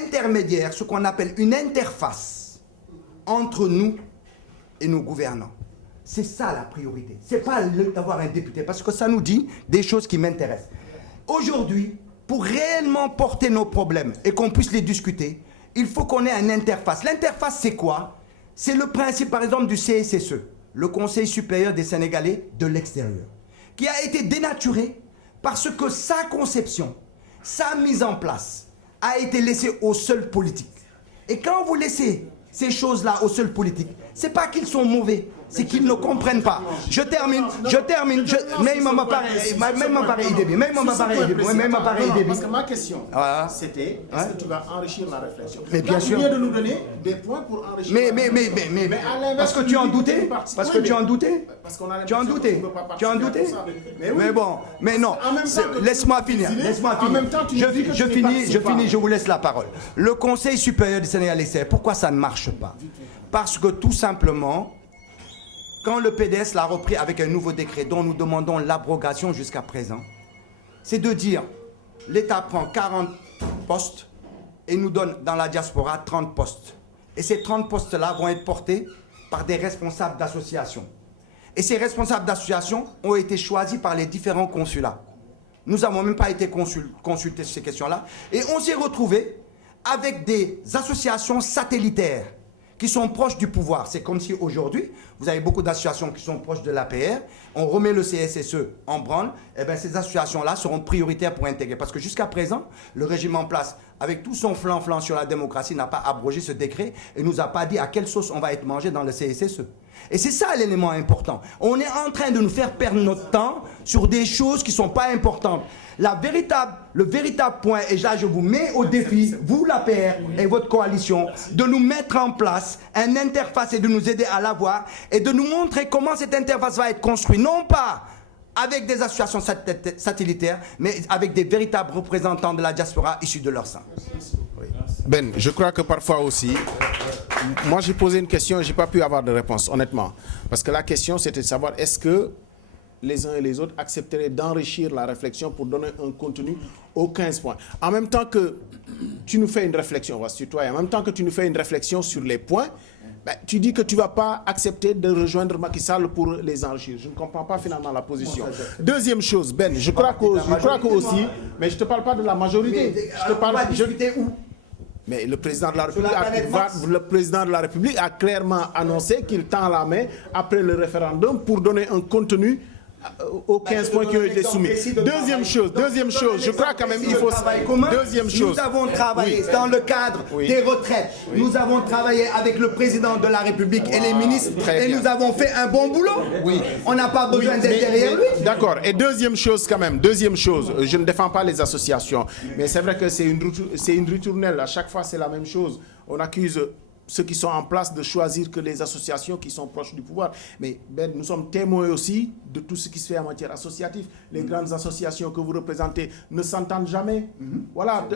intermédiaire, ce qu'on appelle une interface entre nous et nos gouvernants. C'est ça la priorité. C'est pas d'avoir un député, parce que ça nous dit des choses qui m'intéressent. Aujourd'hui, pour réellement porter nos problèmes et qu'on puisse les discuter, il faut qu'on ait une interface. L'interface, c'est quoi? C'est le principe, par exemple, du CSSE, le Conseil supérieur des Sénégalais de l'extérieur, qui a été dénaturé parce que sa conception, sa mise en place, a été laissée aux seuls politiques. Et quand vous laissez ces choses-là aux seuls politiques, c'est pas qu'ils sont mauvais, c'est qu'ils ne comprennent pas. Je termine. Parce que ma question, c'était, est-ce que tu vas enrichir la réflexion? Mais bien sûr. Tu viens de nous donner des points pour enrichir la réflexion. Parce que tu en doutais? Parce que tu en doutais? Parce qu'on a Tu en doutais? Tu en doutais? Mais bon, mais non. Laisse-moi finir. Je finis, je vous laisse la parole. Le Conseil supérieur du Sénégal, pourquoi ça ne marche pas? Parce que tout simplement, quand le PDS l'a repris avec un nouveau décret dont nous demandons l'abrogation jusqu'à présent, c'est de dire l'État prend 40 postes et nous donne dans la diaspora 30 postes. Et ces 30 postes-là vont être portés par des responsables d'associations. Et ces responsables d'associations ont été choisis par les différents consulats. Nous n'avons même pas été consultés sur ces questions-là. Et on s'est retrouvés avec des associations satellitaires qui sont proches du pouvoir. C'est comme si aujourd'hui, vous avez beaucoup d'associations qui sont proches de l'APR, on remet le CSSE en branle, et bien ces associations-là seront prioritaires pour intégrer. Parce que jusqu'à présent, le régime en place, avec tout son flanc-flanc sur la démocratie, n'a pas abrogé ce décret et nous a pas dit à quelle sauce on va être mangé dans le CSSE. Et c'est ça l'élément important. On est en train de nous faire perdre notre temps sur des choses qui ne sont pas importantes. Le véritable point, et là je vous mets au défi, vous l'APR et votre coalition, de nous mettre en place une interface et de nous aider à l'avoir et de nous montrer comment cette interface va être construite. Non pas avec des associations satellitaires, mais avec des véritables représentants de la diaspora issus de leur sein. Ben, je crois que parfois aussi, moi j'ai posé une question et je n'ai pas pu avoir de réponse, honnêtement. Parce que la question c'était de savoir est-ce que les uns et les autres accepteraient d'enrichir la réflexion pour donner un contenu aux 15 points. En même temps que tu nous fais une réflexion, on va se tutoyer, en même temps que tu nous fais une réflexion sur les points, ben, tu dis que tu ne vas pas accepter de rejoindre Macky Sall pour les enrichir. Je ne comprends pas finalement la position. Deuxième chose, Ben, je crois que aussi, mais je ne te parle pas de la majorité. Je te parle où? Mais le président de la République a clairement annoncé qu'il tend la main après le référendum pour donner un contenu aux 15 points qui ont été soumis. Deuxième chose, je crois quand même il faut... Deuxième chose. Nous avons travaillé dans le cadre des retraites. Nous avons travaillé avec le président de la République et les ministres et nous avons fait un bon boulot. On n'a pas besoin d'être derrière lui. D'accord. Et deuxième chose quand même, je ne défends pas les associations, mais c'est vrai que c'est une ritournelle. À chaque fois, c'est la même chose. On accuse ceux qui sont en place de choisir que les associations qui sont proches du pouvoir. Mais Ben, nous sommes témoins aussi de tout ce qui se fait en matière associative. Les grandes associations que vous représentez ne s'entendent jamais. Voilà,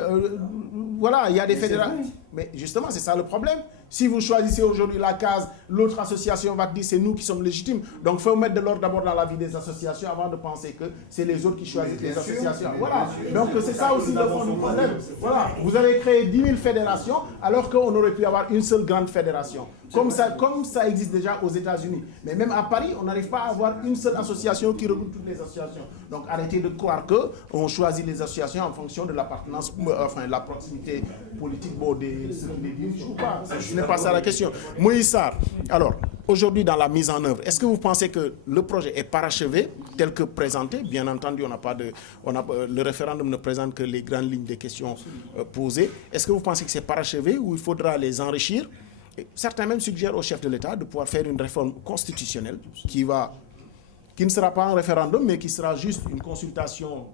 il y a des fédérations. Mais justement, c'est ça le problème. Si vous choisissez aujourd'hui la case, l'autre association va te dire c'est nous qui sommes légitimes. Donc il faut mettre de l'ordre d'abord dans la vie des associations avant de penser que c'est les autres qui choisissent les associations. Voilà. Donc c'est ça aussi le fond du problème. Voilà. Vous avez créé 10 000 fédérations alors qu'on aurait pu avoir une seule grande fédération. Comme ça existe déjà aux États-Unis. Mais même à Paris, on n'arrive pas à avoir une seule association qui regroupe toutes les associations. Donc arrêtez de croire qu'on choisit les associations en fonction de l'appartenance, enfin la proximité politique des dirigeants ou pas. Ce n'est pas ça la question. Moïse Sarr, alors, aujourd'hui dans la mise en œuvre, est-ce que vous pensez que le projet est parachevé tel que présenté? Bien entendu, le référendum ne présente que les grandes lignes des questions posées. Est-ce que vous pensez que c'est parachevé ou il faudra les enrichir? Et certains même suggèrent au chef de l'État de pouvoir faire une réforme constitutionnelle qui ne sera pas un référendum, mais qui sera juste une consultation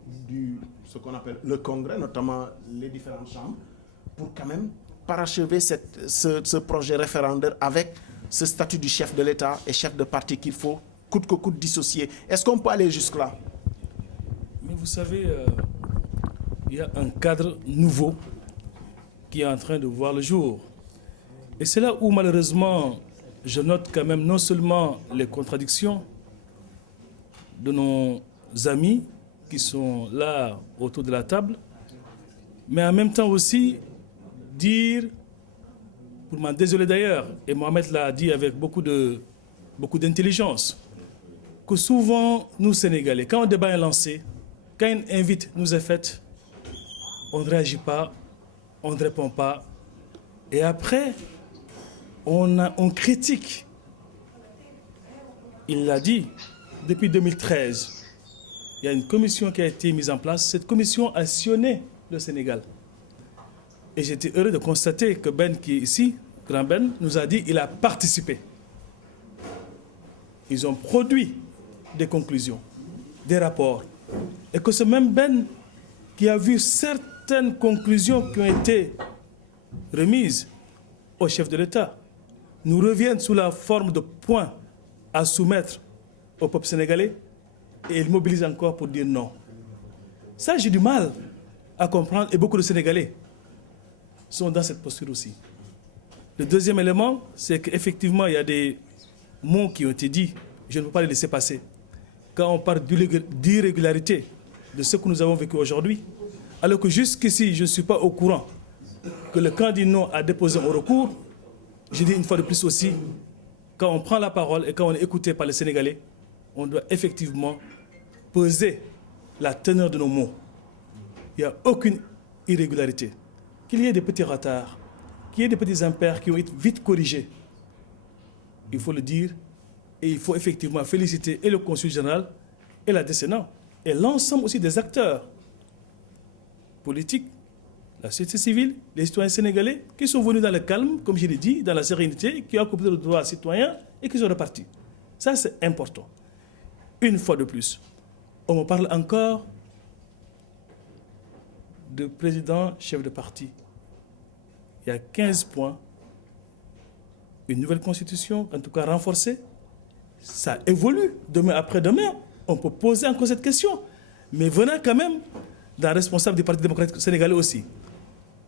ce qu'on appelle le Congrès, notamment les différentes chambres, pour quand même parachever ce projet référendaire avec ce statut du chef de l'État et chef de parti qu'il faut coûte que coûte dissocier. Est-ce qu'on peut aller jusque-là? Mais vous savez, il y a un cadre nouveau qui est en train de voir le jour. Et c'est là où malheureusement, je note quand même non seulement les contradictions de nos amis qui sont là autour de la table, mais en même temps aussi dire, pour m'en désoler d'ailleurs, et Mohamed l'a dit avec beaucoup d'intelligence, que souvent, nous Sénégalais, quand un débat est lancé, quand une invite nous est faite, on ne réagit pas, on ne répond pas, et après, on critique. Il l'a dit, depuis 2013, il y a une commission qui a été mise en place. Cette commission a sillonné le Sénégal. Et j'étais heureux de constater que Ben, qui est ici, Grand Ben, nous a dit qu'il a participé. Ils ont produit des conclusions, des rapports. Et que ce même Ben, qui a vu certaines conclusions qui ont été remises au chef de l'État, nous reviennent sous la forme de points à soumettre au peuple sénégalais, et il mobilise encore pour dire non. Ça, j'ai du mal à comprendre, et beaucoup de Sénégalais sont dans cette posture aussi. Le deuxième élément, c'est qu'effectivement, il y a des mots qui ont été dits, je ne peux pas les laisser passer. Quand on parle d'irrégularité de ce que nous avons vécu aujourd'hui, alors que jusqu'ici, je ne suis pas au courant que le candidat non a déposé un recours, je dis une fois de plus aussi, quand on prend la parole et quand on est écouté par les Sénégalais, on doit effectivement peser la teneur de nos mots. Il n'y a aucune irrégularité. Qu'il y ait des petits retards, qu'il y ait des petits impairs qui ont été vite corrigés, il faut le dire, et il faut effectivement féliciter et le consul général et la décennant, et l'ensemble aussi des acteurs politiques, la société civile, les citoyens sénégalais, qui sont venus dans le calme, comme je l'ai dit, dans la sérénité, qui ont accompli le droit citoyen et qui sont repartis. Ça, c'est important. Une fois de plus, on me parle encore de président chef de parti. Il y a 15 points, une nouvelle constitution, en tout cas renforcée. Ça évolue. Demain après-demain, on peut poser encore cette question. Mais venant quand même d'un responsable du Parti démocratique sénégalais aussi,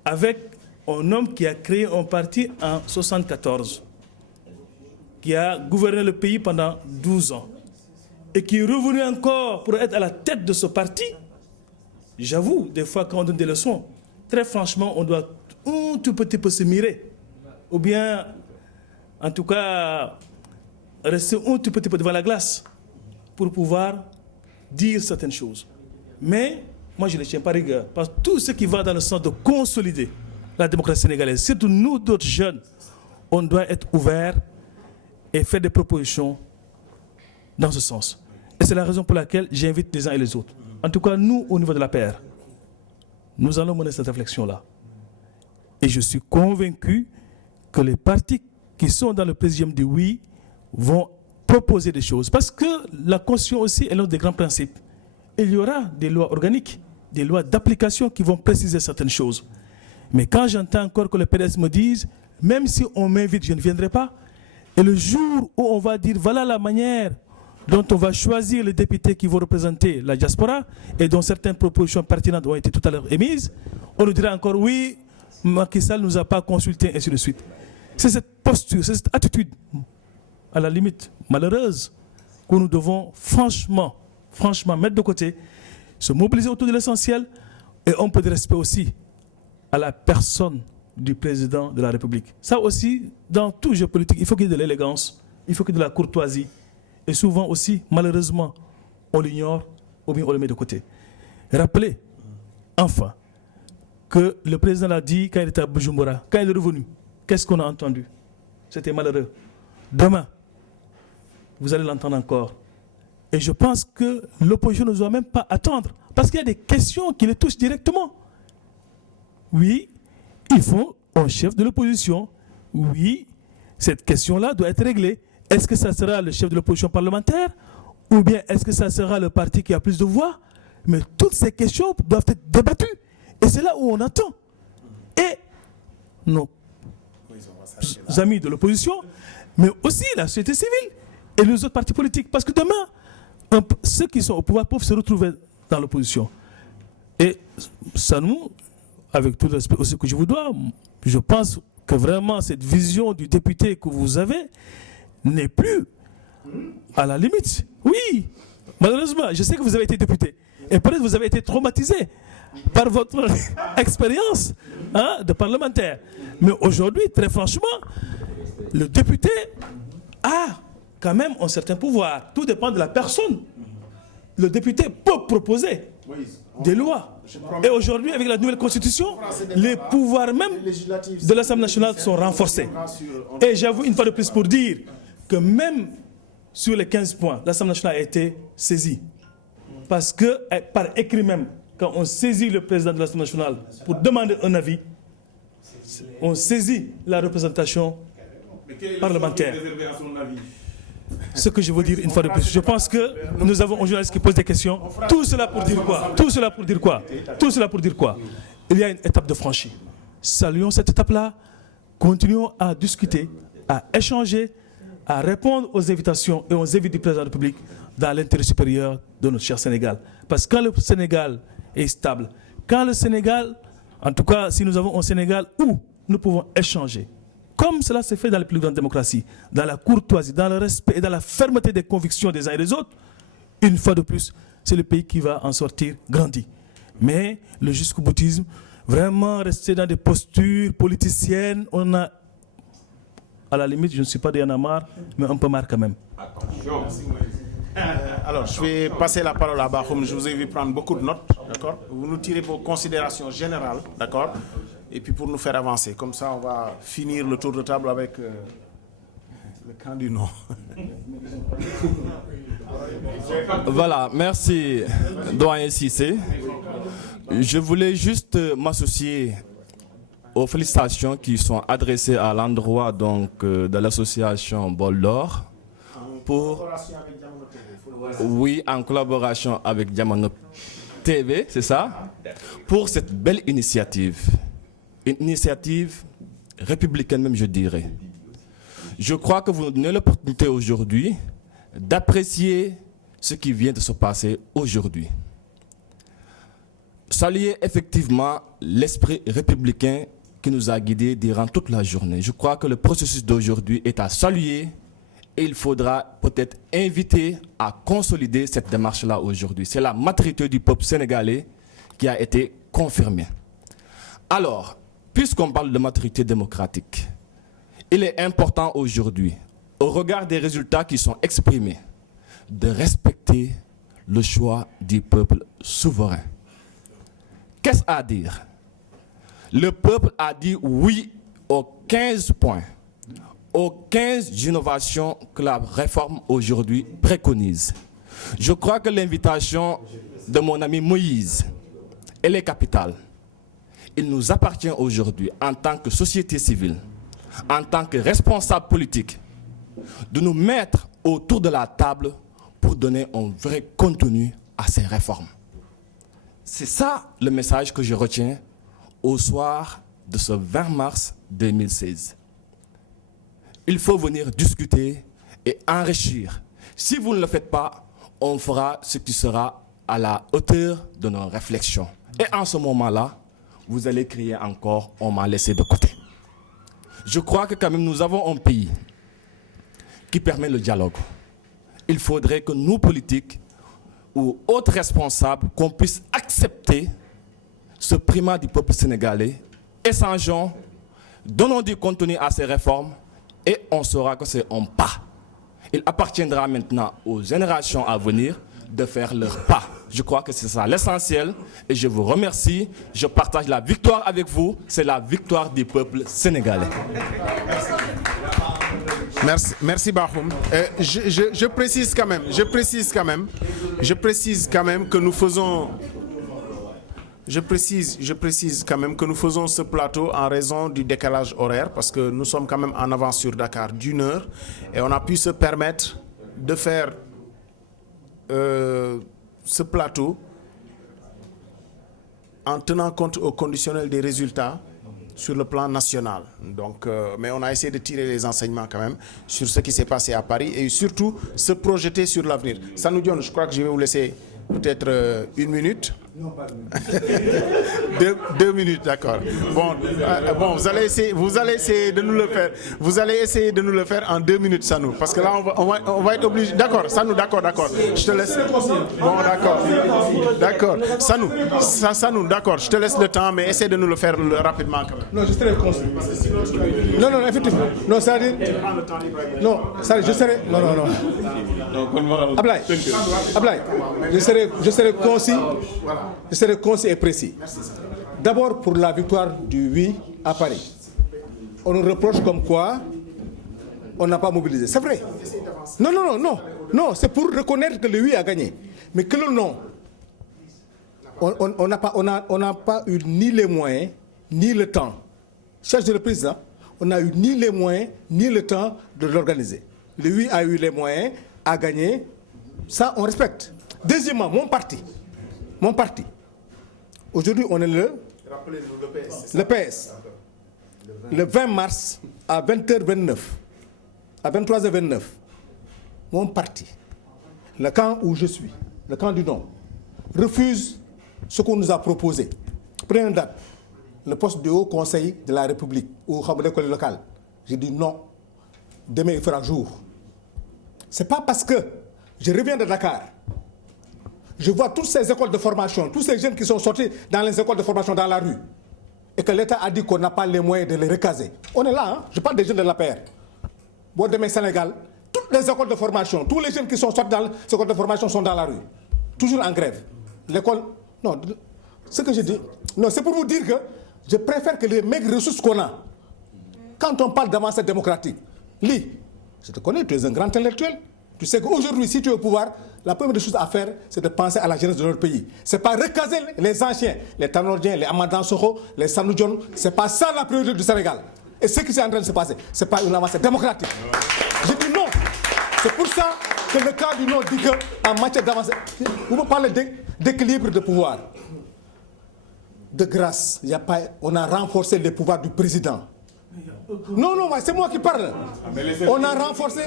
avec un homme qui a créé un parti en 1974, qui a gouverné le pays pendant 12 ans, et qui est revenu encore pour être à la tête de ce parti. J'avoue, des fois, quand on donne des leçons, très franchement, on doit un tout petit peu se mirer, ou bien, en tout cas, rester un tout petit peu devant la glace pour pouvoir dire certaines choses. Mais moi, je ne les tiens pas rigueur, parce que tout ce qui va dans le sens de consolider la démocratie sénégalaise, surtout nous, d'autres jeunes, on doit être ouverts et faire des propositions dans ce sens. Et c'est la raison pour laquelle j'invite les uns et les autres. En tout cas, nous, au niveau de la PR, nous allons mener cette réflexion-là. Et je suis convaincu que les partis qui sont dans le présidium du oui vont proposer des choses. Parce que la Constitution aussi est l'un des grands principes. Il y aura des lois organiques, des lois d'application qui vont préciser certaines choses. Mais quand j'entends encore que le PDS me dise, même si on m'invite, je ne viendrai pas, et le jour où on va dire, voilà la manière dont on va choisir les députés qui vont représenter la diaspora, et dont certaines propositions pertinentes ont été tout à l'heure émises, on nous dira encore, oui, Macky Sall ne nous a pas consultés, ainsi de suite. C'est cette posture, c'est cette attitude, à la limite malheureuse, que nous devons franchement mettre de côté, se mobiliser autour de l'essentiel, et un peu de respect aussi à la personne du président de la République. Ça aussi, dans tout jeu politique, il faut qu'il y ait de l'élégance, il faut qu'il y ait de la courtoisie, et souvent aussi, malheureusement, on l'ignore ou bien on le met de côté. Rappelez, enfin, que le président l'a dit quand il était à Bujumbura, quand il est revenu, qu'est-ce qu'on a entendu? C'était malheureux. Demain, vous allez l'entendre encore. Et je pense que l'opposition ne doit même pas attendre, parce qu'il y a des questions qui les touchent directement. Oui, il faut un chef de l'opposition. Oui, cette question-là doit être réglée. Est-ce que ça sera le chef de l'opposition parlementaire, ou bien est-ce que ça sera le parti qui a plus de voix? Mais toutes ces questions doivent être débattues. Et c'est là où on attend. Et nos amis de l'opposition, mais aussi la société civile et les autres partis politiques. Parce que demain, ceux qui sont au pouvoir peuvent se retrouver dans l'opposition. Et ça nous, avec tout le respect aussi que je vous dois, je pense que vraiment cette vision du député que vous avez n'est plus à la limite. Oui, malheureusement, je sais que vous avez été député. Et peut-être vous avez été traumatisé par votre expérience de parlementaire. Mais aujourd'hui, très franchement, le député a quand même un certain pouvoir. Tout dépend de la personne. Le député peut proposer des lois. Et aujourd'hui, avec la nouvelle constitution, les pouvoirs même de l'Assemblée nationale sont renforcés. Et j'avoue une fois de plus pour dire que même sur les 15 points, l'Assemblée nationale a été saisie. Parce que, par écrit même, quand on saisit le président de l'Assemblée nationale pour demander un avis, on saisit la représentation parlementaire. Ce que je veux dire une fois de plus, je pense que nous avons un journaliste qui pose des questions. Tout cela pour dire quoi? Tout cela pour dire quoi? Tout cela pour dire quoi? Il y a une étape de franchie. Saluons cette étape-là, continuons à discuter, à échanger, à répondre aux invitations et aux invités du président de la République dans l'intérêt supérieur de notre cher Sénégal. Parce que quand le Sénégal est stable, quand le Sénégal, en tout cas si nous avons un Sénégal où nous pouvons échanger, comme cela se fait dans les plus grandes démocraties, dans la courtoisie, dans le respect et dans la fermeté des convictions des uns et des autres, une fois de plus, c'est le pays qui va en sortir grandi. Mais le jusqu'au-boutisme, vraiment rester dans des postures politiciennes, on a, à la limite, je ne suis pas de Y'en a marre, mais un peu marre quand même. Attention. Alors, je vais passer la parole à Bakhoum. Je vous ai vu prendre beaucoup de notes, d'accord? Vous nous tirez vos considérations générales, d'accord? Et puis pour nous faire avancer. Comme ça, on va finir le tour de table avec le camp du non. Voilà, merci, doyen Cissé. Je voulais juste m'associer aux félicitations qui sont adressées à l'endroit donc de l'association Bol d'Or pour... Oui, en collaboration avec Diamano TV, c'est ça? Pour cette belle initiative. Une initiative républicaine même, je dirais. Je crois que vous nous donnez l'opportunité aujourd'hui d'apprécier ce qui vient de se passer aujourd'hui. Saluer effectivement l'esprit républicain qui nous a guidés durant toute la journée. Je crois que le processus d'aujourd'hui est à saluer et il faudra peut-être inviter à consolider cette démarche-là aujourd'hui. C'est la maturité du peuple sénégalais qui a été confirmée. Alors, puisqu'on parle de maturité démocratique, il est important aujourd'hui, au regard des résultats qui sont exprimés, de respecter le choix du peuple souverain. Qu'est-ce à dire? Le peuple a dit oui aux 15 points, aux 15 innovations que la réforme aujourd'hui préconise. Je crois que l'invitation de mon ami Moïse, elle est capitale. Il nous appartient aujourd'hui, en tant que société civile, en tant que responsable politique, de nous mettre autour de la table pour donner un vrai contenu à ces réformes. C'est ça le message que je retiens au soir de ce 20 mars 2016. Il faut venir discuter et enrichir. Si vous ne le faites pas, on fera ce qui sera à la hauteur de nos réflexions. Et en ce moment-là, vous allez crier encore « on m'a laissé de côté ». Je crois que quand même nous avons un pays qui permet le dialogue. Il faudrait que nous, politiques ou autres responsables, qu'on puisse accepter ce primat du peuple sénégalais, échangeons, donnons du contenu à ces réformes et on saura que c'est un pas. Il appartiendra maintenant aux générations à venir de faire leur pas. Je crois que c'est ça l'essentiel et je vous remercie. Je partage la victoire avec vous. C'est la victoire du peuple sénégalais. Merci Bakhoum. Je précise quand même que nous faisons... Je précise quand même que nous faisons ce plateau en raison du décalage horaire parce que nous sommes quand même en avance sur Dakar d'1 heure et on a pu se permettre de faire ce plateau en tenant compte au conditionnel des résultats sur le plan national. Donc, mais on a essayé de tirer les enseignements quand même sur ce qui s'est passé à Paris et surtout se projeter sur l'avenir. Sanoudjon, je crois que je vais vous laisser peut-être 1 minute. Non, pas deux minutes, d'accord. Bon, vous allez essayer de nous le faire. Vous allez essayer de nous le faire en 2 minutes, Sanou, parce que là on va être obligé. D'accord, Sanou, d'accord. Je te laisse. Bon, d'accord. Sanou, d'accord. Je te laisse le temps, mais essaie de nous le faire rapidement quand même. Non, je serai concis. Non, effectivement. Non, ça veut dire. Non, ça, je serai. Non. Ablaye, je serai concis. Je serai concis et précis. D'abord pour la victoire du oui à Paris. On nous reproche comme quoi on n'a pas mobilisé. C'est vrai. Non, c'est pour reconnaître que le oui a gagné. Mais que le non, on n'a pas eu ni les moyens, ni le temps. Cher le président, on n'a eu ni les moyens, ni le temps de l'organiser. Le oui a eu les moyens, a gagné. Ça, on respecte. Deuxièmement, mon parti. Aujourd'hui, on est le PS. Le 20 mars à 20h29, à 23h29, mon parti, le camp où je suis, le camp du non, refuse ce qu'on nous a proposé. Prenez une date, le poste de haut conseil de la République ou l'école locale. J'ai dit non, demain il fera jour. C'est pas parce que je reviens de Dakar, je vois toutes ces écoles de formation, tous ces jeunes qui sont sortis dans les écoles de formation dans la rue, et que l'État a dit qu'on n'a pas les moyens de les recaser. On est là, je parle des jeunes de l'APR. Bon, demain Sénégal, toutes les écoles de formation, tous les jeunes qui sont sortis dans les écoles de formation sont dans la rue, toujours en grève. L'école, non, ce que je dis, non, c'est pour vous dire que je préfère que les maigres ressources qu'on a, quand on parle d'avancée démocratique, Lee, je te connais, tu es un grand intellectuel. Tu sais qu'aujourd'hui, si tu es au pouvoir, la première chose à faire, c'est de penser à la jeunesse de notre pays. Ce n'est pas recaser les anciens, les Tanordien, les Amadan Soro, les Sanoudjon. Ce n'est pas ça la priorité du Sénégal. Et ce qui est en train de se passer, ce n'est pas une avancée démocratique. Je dis non. C'est pour ça que le cas du non dit qu'en matière d'avancée, vous me parlez d'équilibre de pouvoir. De grâce, on a renforcé les pouvoirs du président. Non, c'est moi qui parle. On a renforcé.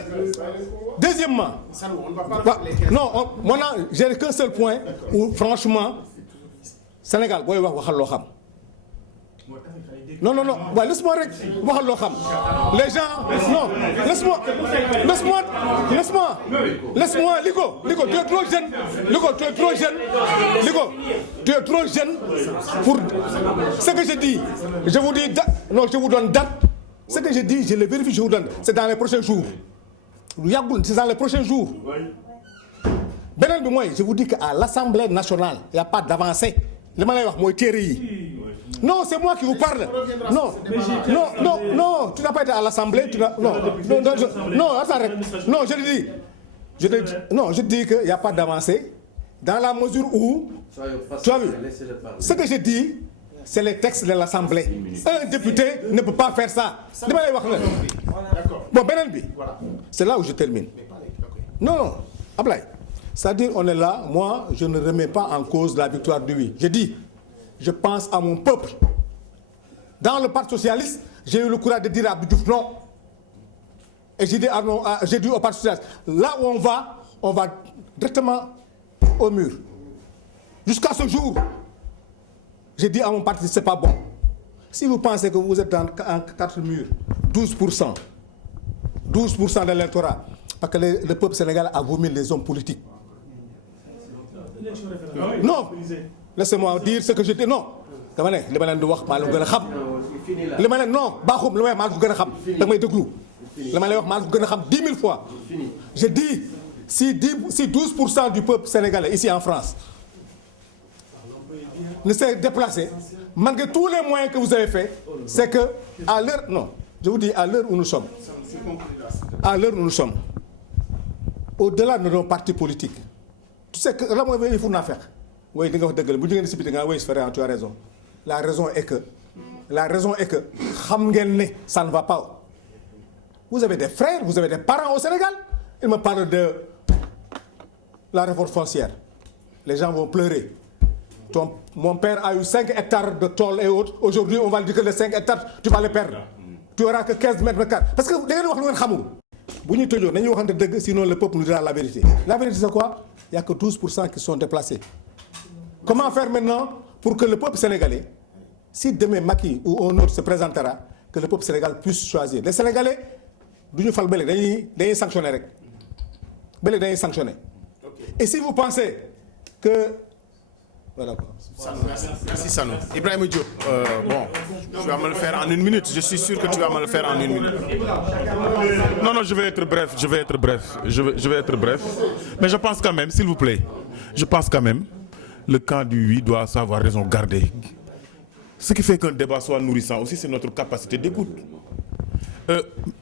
Deuxièmement, j'ai qu'un seul point où, franchement, Sénégal, non, laisse-moi. Les gens, laisse-moi, Ligo, tu es trop jeune pour ce que je dis. Je vous dis, je vous donne date. Ce que je dis, je le vérifie, je vous donne. C'est dans les prochains jours. C'est dans les prochains jours. Je vous dis qu'à l'Assemblée nationale, il n'y a pas d'avancée. Non, c'est moi qui vous parle. Non, tu n'as pas été à l'Assemblée. Je dis qu'il n'y a pas d'avancée. Dans la mesure où, tu as vu, ce que je dis, c'est les textes de l'Assemblée. Un député ne peut pas faire ça. Bon, c'est là où je termine. Non, Ablaye. C'est-à-dire, on est là, moi, je ne remets pas en cause la victoire du oui. Je dis, je pense à mon peuple. Dans le Parti socialiste, j'ai eu le courage de dire à Abdou Diouf non. Et j'ai dit au Parti socialiste, là où on va directement au mur. Jusqu'à ce jour, j'ai dit à mon parti, c'est pas bon. Si vous pensez que vous êtes en 4 murs, 12% de l'électorat, parce que le peuple sénégalais a vomi les hommes politiques. Non, laissez-moi dire ce que je dis. Non, non, 10 000 fois. Je dis, si 12% du peuple sénégalais ici en France ne s'est déplacé, malgré tous les moyens que vous avez faits, c'est que à l'heure, non, je vous dis à l'heure où nous sommes, au-delà de nos partis politiques, tu sais que là, il faut en faire. Oui, tu as raison. La raison est que, ça ne va pas. Vous avez des frères, vous avez des parents au Sénégal. Ils me parlent de la réforme foncière. Les gens vont pleurer. Mon père a eu 5 hectares de tôle et autres. Aujourd'hui, on va lui dire que les 5 hectares, tu vas les perdre. Tu n'auras que 15 mètres carrés. Parce que sinon le peuple nous dira la vérité. La vérité, c'est quoi? Il n'y a que 12% qui sont déplacés. Comment faire maintenant pour que le peuple sénégalais, si demain Macky ou un autre se présentera, que le peuple sénégalais puisse choisir. Les Sénégalais, nous faisons des sanctionner. Des sanctionner. Et si vous pensez que... Voilà. Merci Sano. Ibrahim Diop, bon, tu vas me le faire en 1 minute. Je suis sûr que tu vas me le faire en 1 minute. Non, je vais être bref. Je vais être bref. Mais je pense quand même, s'il vous plaît, le camp du oui doit savoir raison garder. Ce qui fait qu'un débat soit nourrissant aussi, c'est notre capacité d'écoute.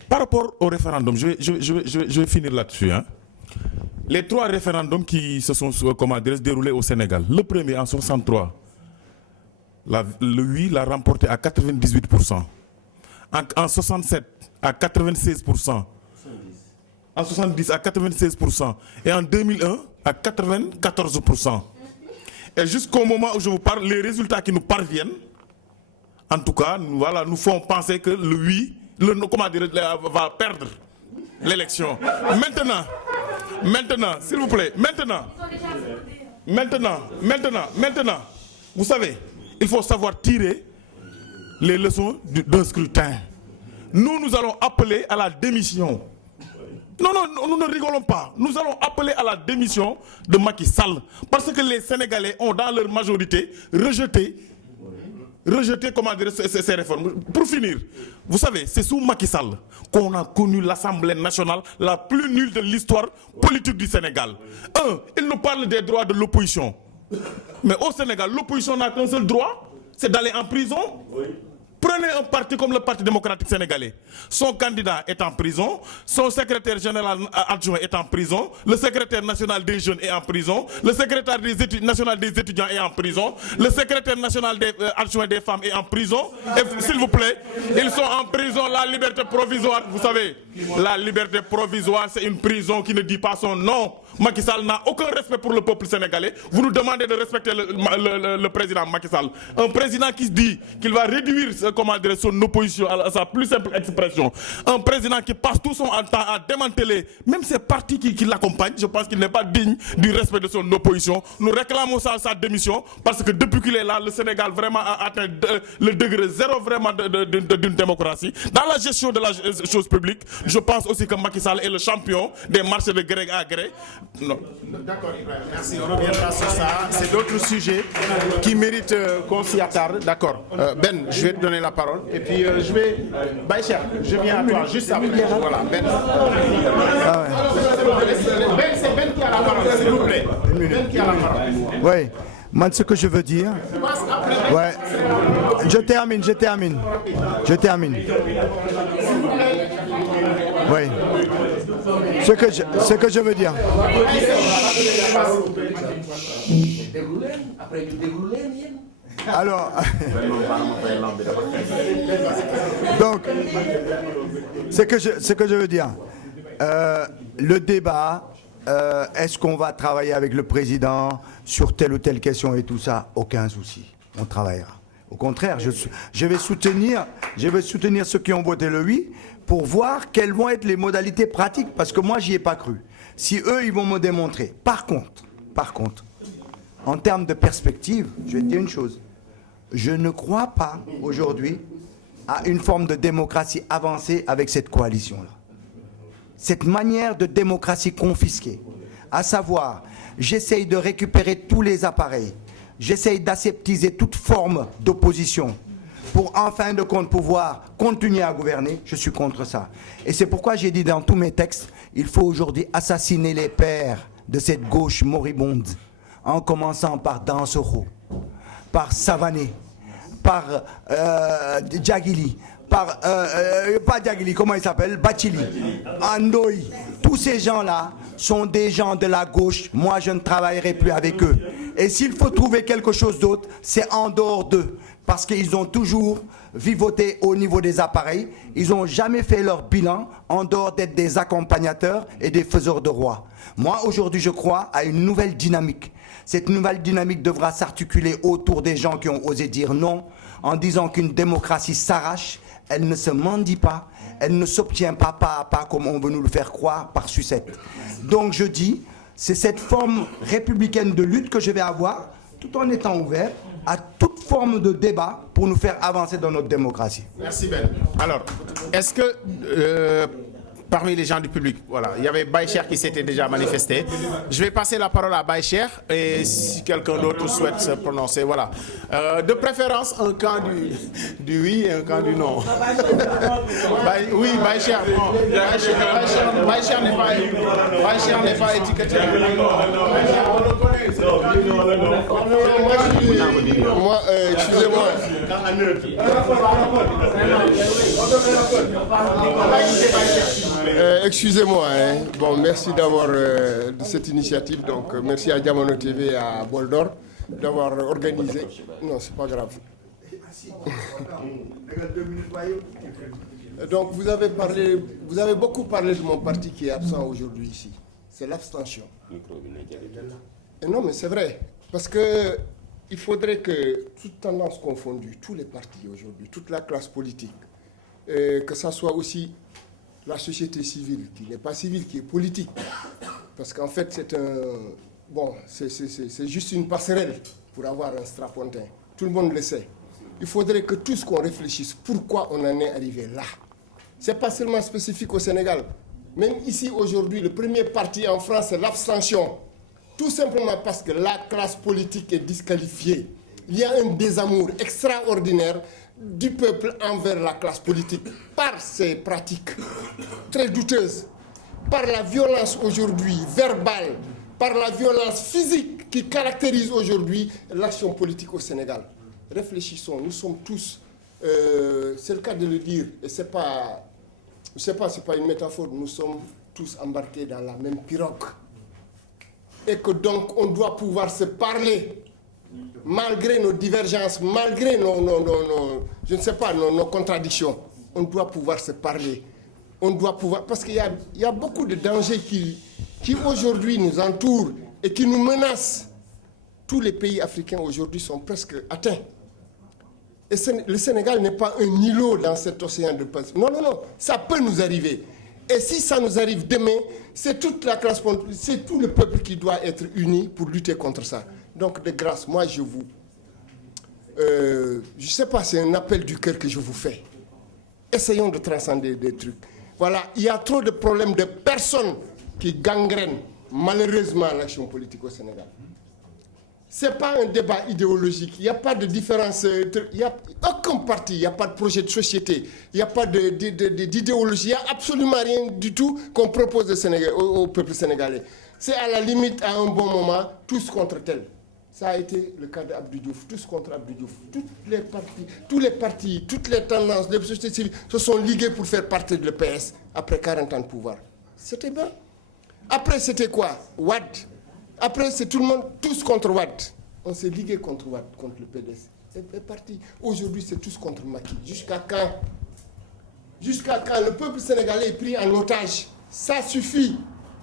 Par rapport au référendum, je vais finir là-dessus. Hein. Les 3 référendums qui se sont déroulés au Sénégal. Le premier en 63, le oui l'a remporté à 98%. En 67 à 96%. En 70 à 96%. Et en 2001 à 94%. Et jusqu'au moment où je vous parle, les résultats qui nous parviennent, en tout cas, nous font penser que le oui va perdre l'élection. Maintenant, s'il vous plaît, maintenant, vous savez, il faut savoir tirer les leçons d'un scrutin. Nous allons appeler à la démission. Non, nous ne rigolons pas. Nous allons appeler à la démission de Macky Sall. Parce que les Sénégalais ont, dans leur majorité, rejeté ces réformes. Pour finir, vous savez, c'est sous Macky Sall qu'on a connu l'Assemblée nationale la plus nulle de l'histoire politique du Sénégal. Il nous parle des droits de l'opposition. Mais au Sénégal, l'opposition n'a qu'un seul droit, c'est d'aller en prison. Prenez un parti comme le Parti démocratique sénégalais. Son candidat est en prison, son secrétaire général adjoint est en prison, le secrétaire national des jeunes est en prison, le secrétaire national des étudiants est en prison, le secrétaire national adjoint des femmes est en prison. Et s'il vous plaît, ils sont en prison. La liberté provisoire, vous savez, la liberté provisoire, c'est une prison qui ne dit pas son nom. Macky Sall n'a aucun respect pour le peuple sénégalais. Vous nous demandez de respecter le président Macky Sall. Un président qui se dit qu'il va réduire son opposition à sa plus simple expression. Un président qui passe tout son temps à démanteler même ces partis qui l'accompagnent. Je pense qu'il n'est pas digne du respect de son opposition. Nous réclamons sa démission parce que depuis qu'il est là, le Sénégal vraiment a atteint le degré zéro vraiment d'une démocratie. Dans la gestion de la chose publique, je pense aussi que Macky Sall est le champion des marchés de gré à gré. Non. D'accord, Ibrahim. Merci. On reviendra sur ça. C'est d'autres sujets qui méritent qu'on s'y attarde. D'accord. Ben, je vais te donner la parole. Et puis, je vais... Baïcha, je viens à toi juste après. Voilà, Ben. Ben, c'est Ben qui a la parole, s'il vous plaît. Ben qui a la parole. Oui. Moi, ce que je veux dire... Ouais. Je termine. Oui. Ce que je veux dire. Alors, donc, ce que je veux dire, le débat, est-ce qu'on va travailler avec le président sur telle ou telle question et tout ça, aucun souci, on travaillera. Au contraire, je vais soutenir ceux qui ont voté le oui pour voir quelles vont être les modalités pratiques, parce que moi, j'y ai pas cru. Si eux, ils vont me démontrer. Par contre, en termes de perspective, je vais te dire une chose. Je ne crois pas aujourd'hui à une forme de démocratie avancée avec cette coalition-là. Cette manière de démocratie confisquée, à savoir, j'essaye de récupérer tous les appareils, j'essaye d'aseptiser toute forme d'opposition pour en fin de compte pouvoir continuer à gouverner, je suis contre ça. Et c'est pourquoi j'ai dit dans tous mes textes, il faut aujourd'hui assassiner les pères de cette gauche moribonde, en commençant par Dansokho, par Savané, par Djagili, pas Djagili, comment il s'appelle, Bachili, Andoï. Tous ces gens-là sont des gens de la gauche. Moi, je ne travaillerai plus avec eux. Et s'il faut trouver quelque chose d'autre, c'est en dehors d'eux. Parce qu'ils ont toujours vivoté au niveau des appareils. Ils n'ont jamais fait leur bilan en dehors d'être des accompagnateurs et des faiseurs de rois. Moi, aujourd'hui, je crois à une nouvelle dynamique. Cette nouvelle dynamique devra s'articuler autour des gens qui ont osé dire non, en disant qu'une démocratie s'arrache, elle ne se mendie pas, elle ne s'obtient pas à pas comme on veut nous le faire croire par sucette. Donc je dis, c'est cette forme républicaine de lutte que je vais avoir tout en étant ouvert à toute forme de débat pour nous faire avancer dans notre démocratie. Merci Ben. Alors, est-ce que parmi les gens du public, voilà, il y avait Baïcher qui s'était déjà manifesté. Je vais passer la parole à Baïcher et si quelqu'un d'autre souhaite se prononcer, voilà. De préférence, un camp du oui et un camp du non. Oui, Baïcher. Baïcher n'est pas étiqueté. Moi, excusez-moi. Excusez-moi, hein. Bon, merci d'avoir de cette initiative. Donc, merci à Diamono TV et à Boldor d'avoir organisé. Non, c'est pas grave. Donc, vous avez beaucoup parlé de mon parti qui est absent aujourd'hui ici. C'est l'abstention. Et non, mais c'est vrai. Parce que il faudrait que, toutes tendances confondues, tous les partis aujourd'hui, toute la classe politique, que ça soit aussi la société civile, qui n'est pas civile, qui est politique. Parce qu'en fait, c'est juste une passerelle pour avoir un strapontin. Tout le monde le sait. Il faudrait que tous qu'on réfléchisse pourquoi on en est arrivé là. Ce n'est pas seulement spécifique au Sénégal. Même ici, aujourd'hui, le premier parti en France, c'est l'abstention. Tout simplement parce que la classe politique est disqualifiée. Il y a un désamour extraordinaire du peuple envers la classe politique par ses pratiques très douteuses, par la violence aujourd'hui verbale, par la violence physique qui caractérise aujourd'hui l'action politique au Sénégal. Réfléchissons, nous sommes tous, c'est le cas de le dire, et c'est pas une métaphore, nous sommes tous embarqués dans la même pirogue. Et que donc on doit pouvoir se parler malgré nos divergences, malgré nos contradictions. On doit pouvoir se parler. On doit pouvoir, parce qu'il y a beaucoup de dangers qui aujourd'hui nous entourent et qui nous menacent. Tous les pays africains aujourd'hui sont presque atteints. Et le Sénégal n'est pas un îlot dans cet océan de Pacifique. Non, ça peut nous arriver. Et si ça nous arrive demain, c'est toute la classe, c'est tout le peuple qui doit être uni pour lutter contre ça. Donc, de grâce, moi, je ne sais pas, c'est un appel du cœur que je vous fais. Essayons de transcender des trucs. Voilà, il y a trop de problèmes de personnes qui gangrènent malheureusement l'action politique au Sénégal. Ce n'est pas un débat idéologique, il n'y a pas de différence, il n'y a aucun parti, il n'y a pas de projet de société, il n'y a pas d'idéologie, il n'y a absolument rien du tout qu'on propose au peuple sénégalais. C'est à la limite, à un bon moment, tous contre tel. Ça a été le cas d'Abdou Diouf, tous contre Abdou Diouf. Tous les partis, toutes les tendances, les sociétés civiles se sont liguées pour faire partie de l'EPS après 40 ans de pouvoir. C'était bien. Après, c'était quoi? Wad. Après, c'est tout le monde, tous contre Wad. On s'est ligué contre Wad, contre le PDS. C'est parti. Aujourd'hui, c'est tous contre Macky. Jusqu'à quand? Jusqu'à quand le peuple sénégalais est pris en otage? Ça suffit.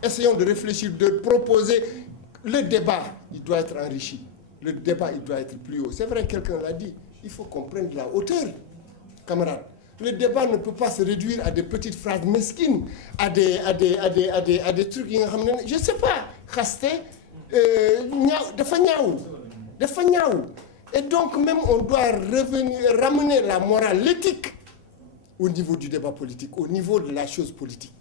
Essayons de réfléchir, de proposer. Le débat, il doit être enrichi. Le débat, il doit être plus haut. C'est vrai, quelqu'un l'a dit. Il faut qu'on prenne de la hauteur, camarades. Le débat ne peut pas se réduire à des petites phrases mesquines, à des trucs. Je ne sais pas. Khasté, et donc même on doit ramener la morale, l'éthique au niveau du débat politique, au niveau de la chose politique.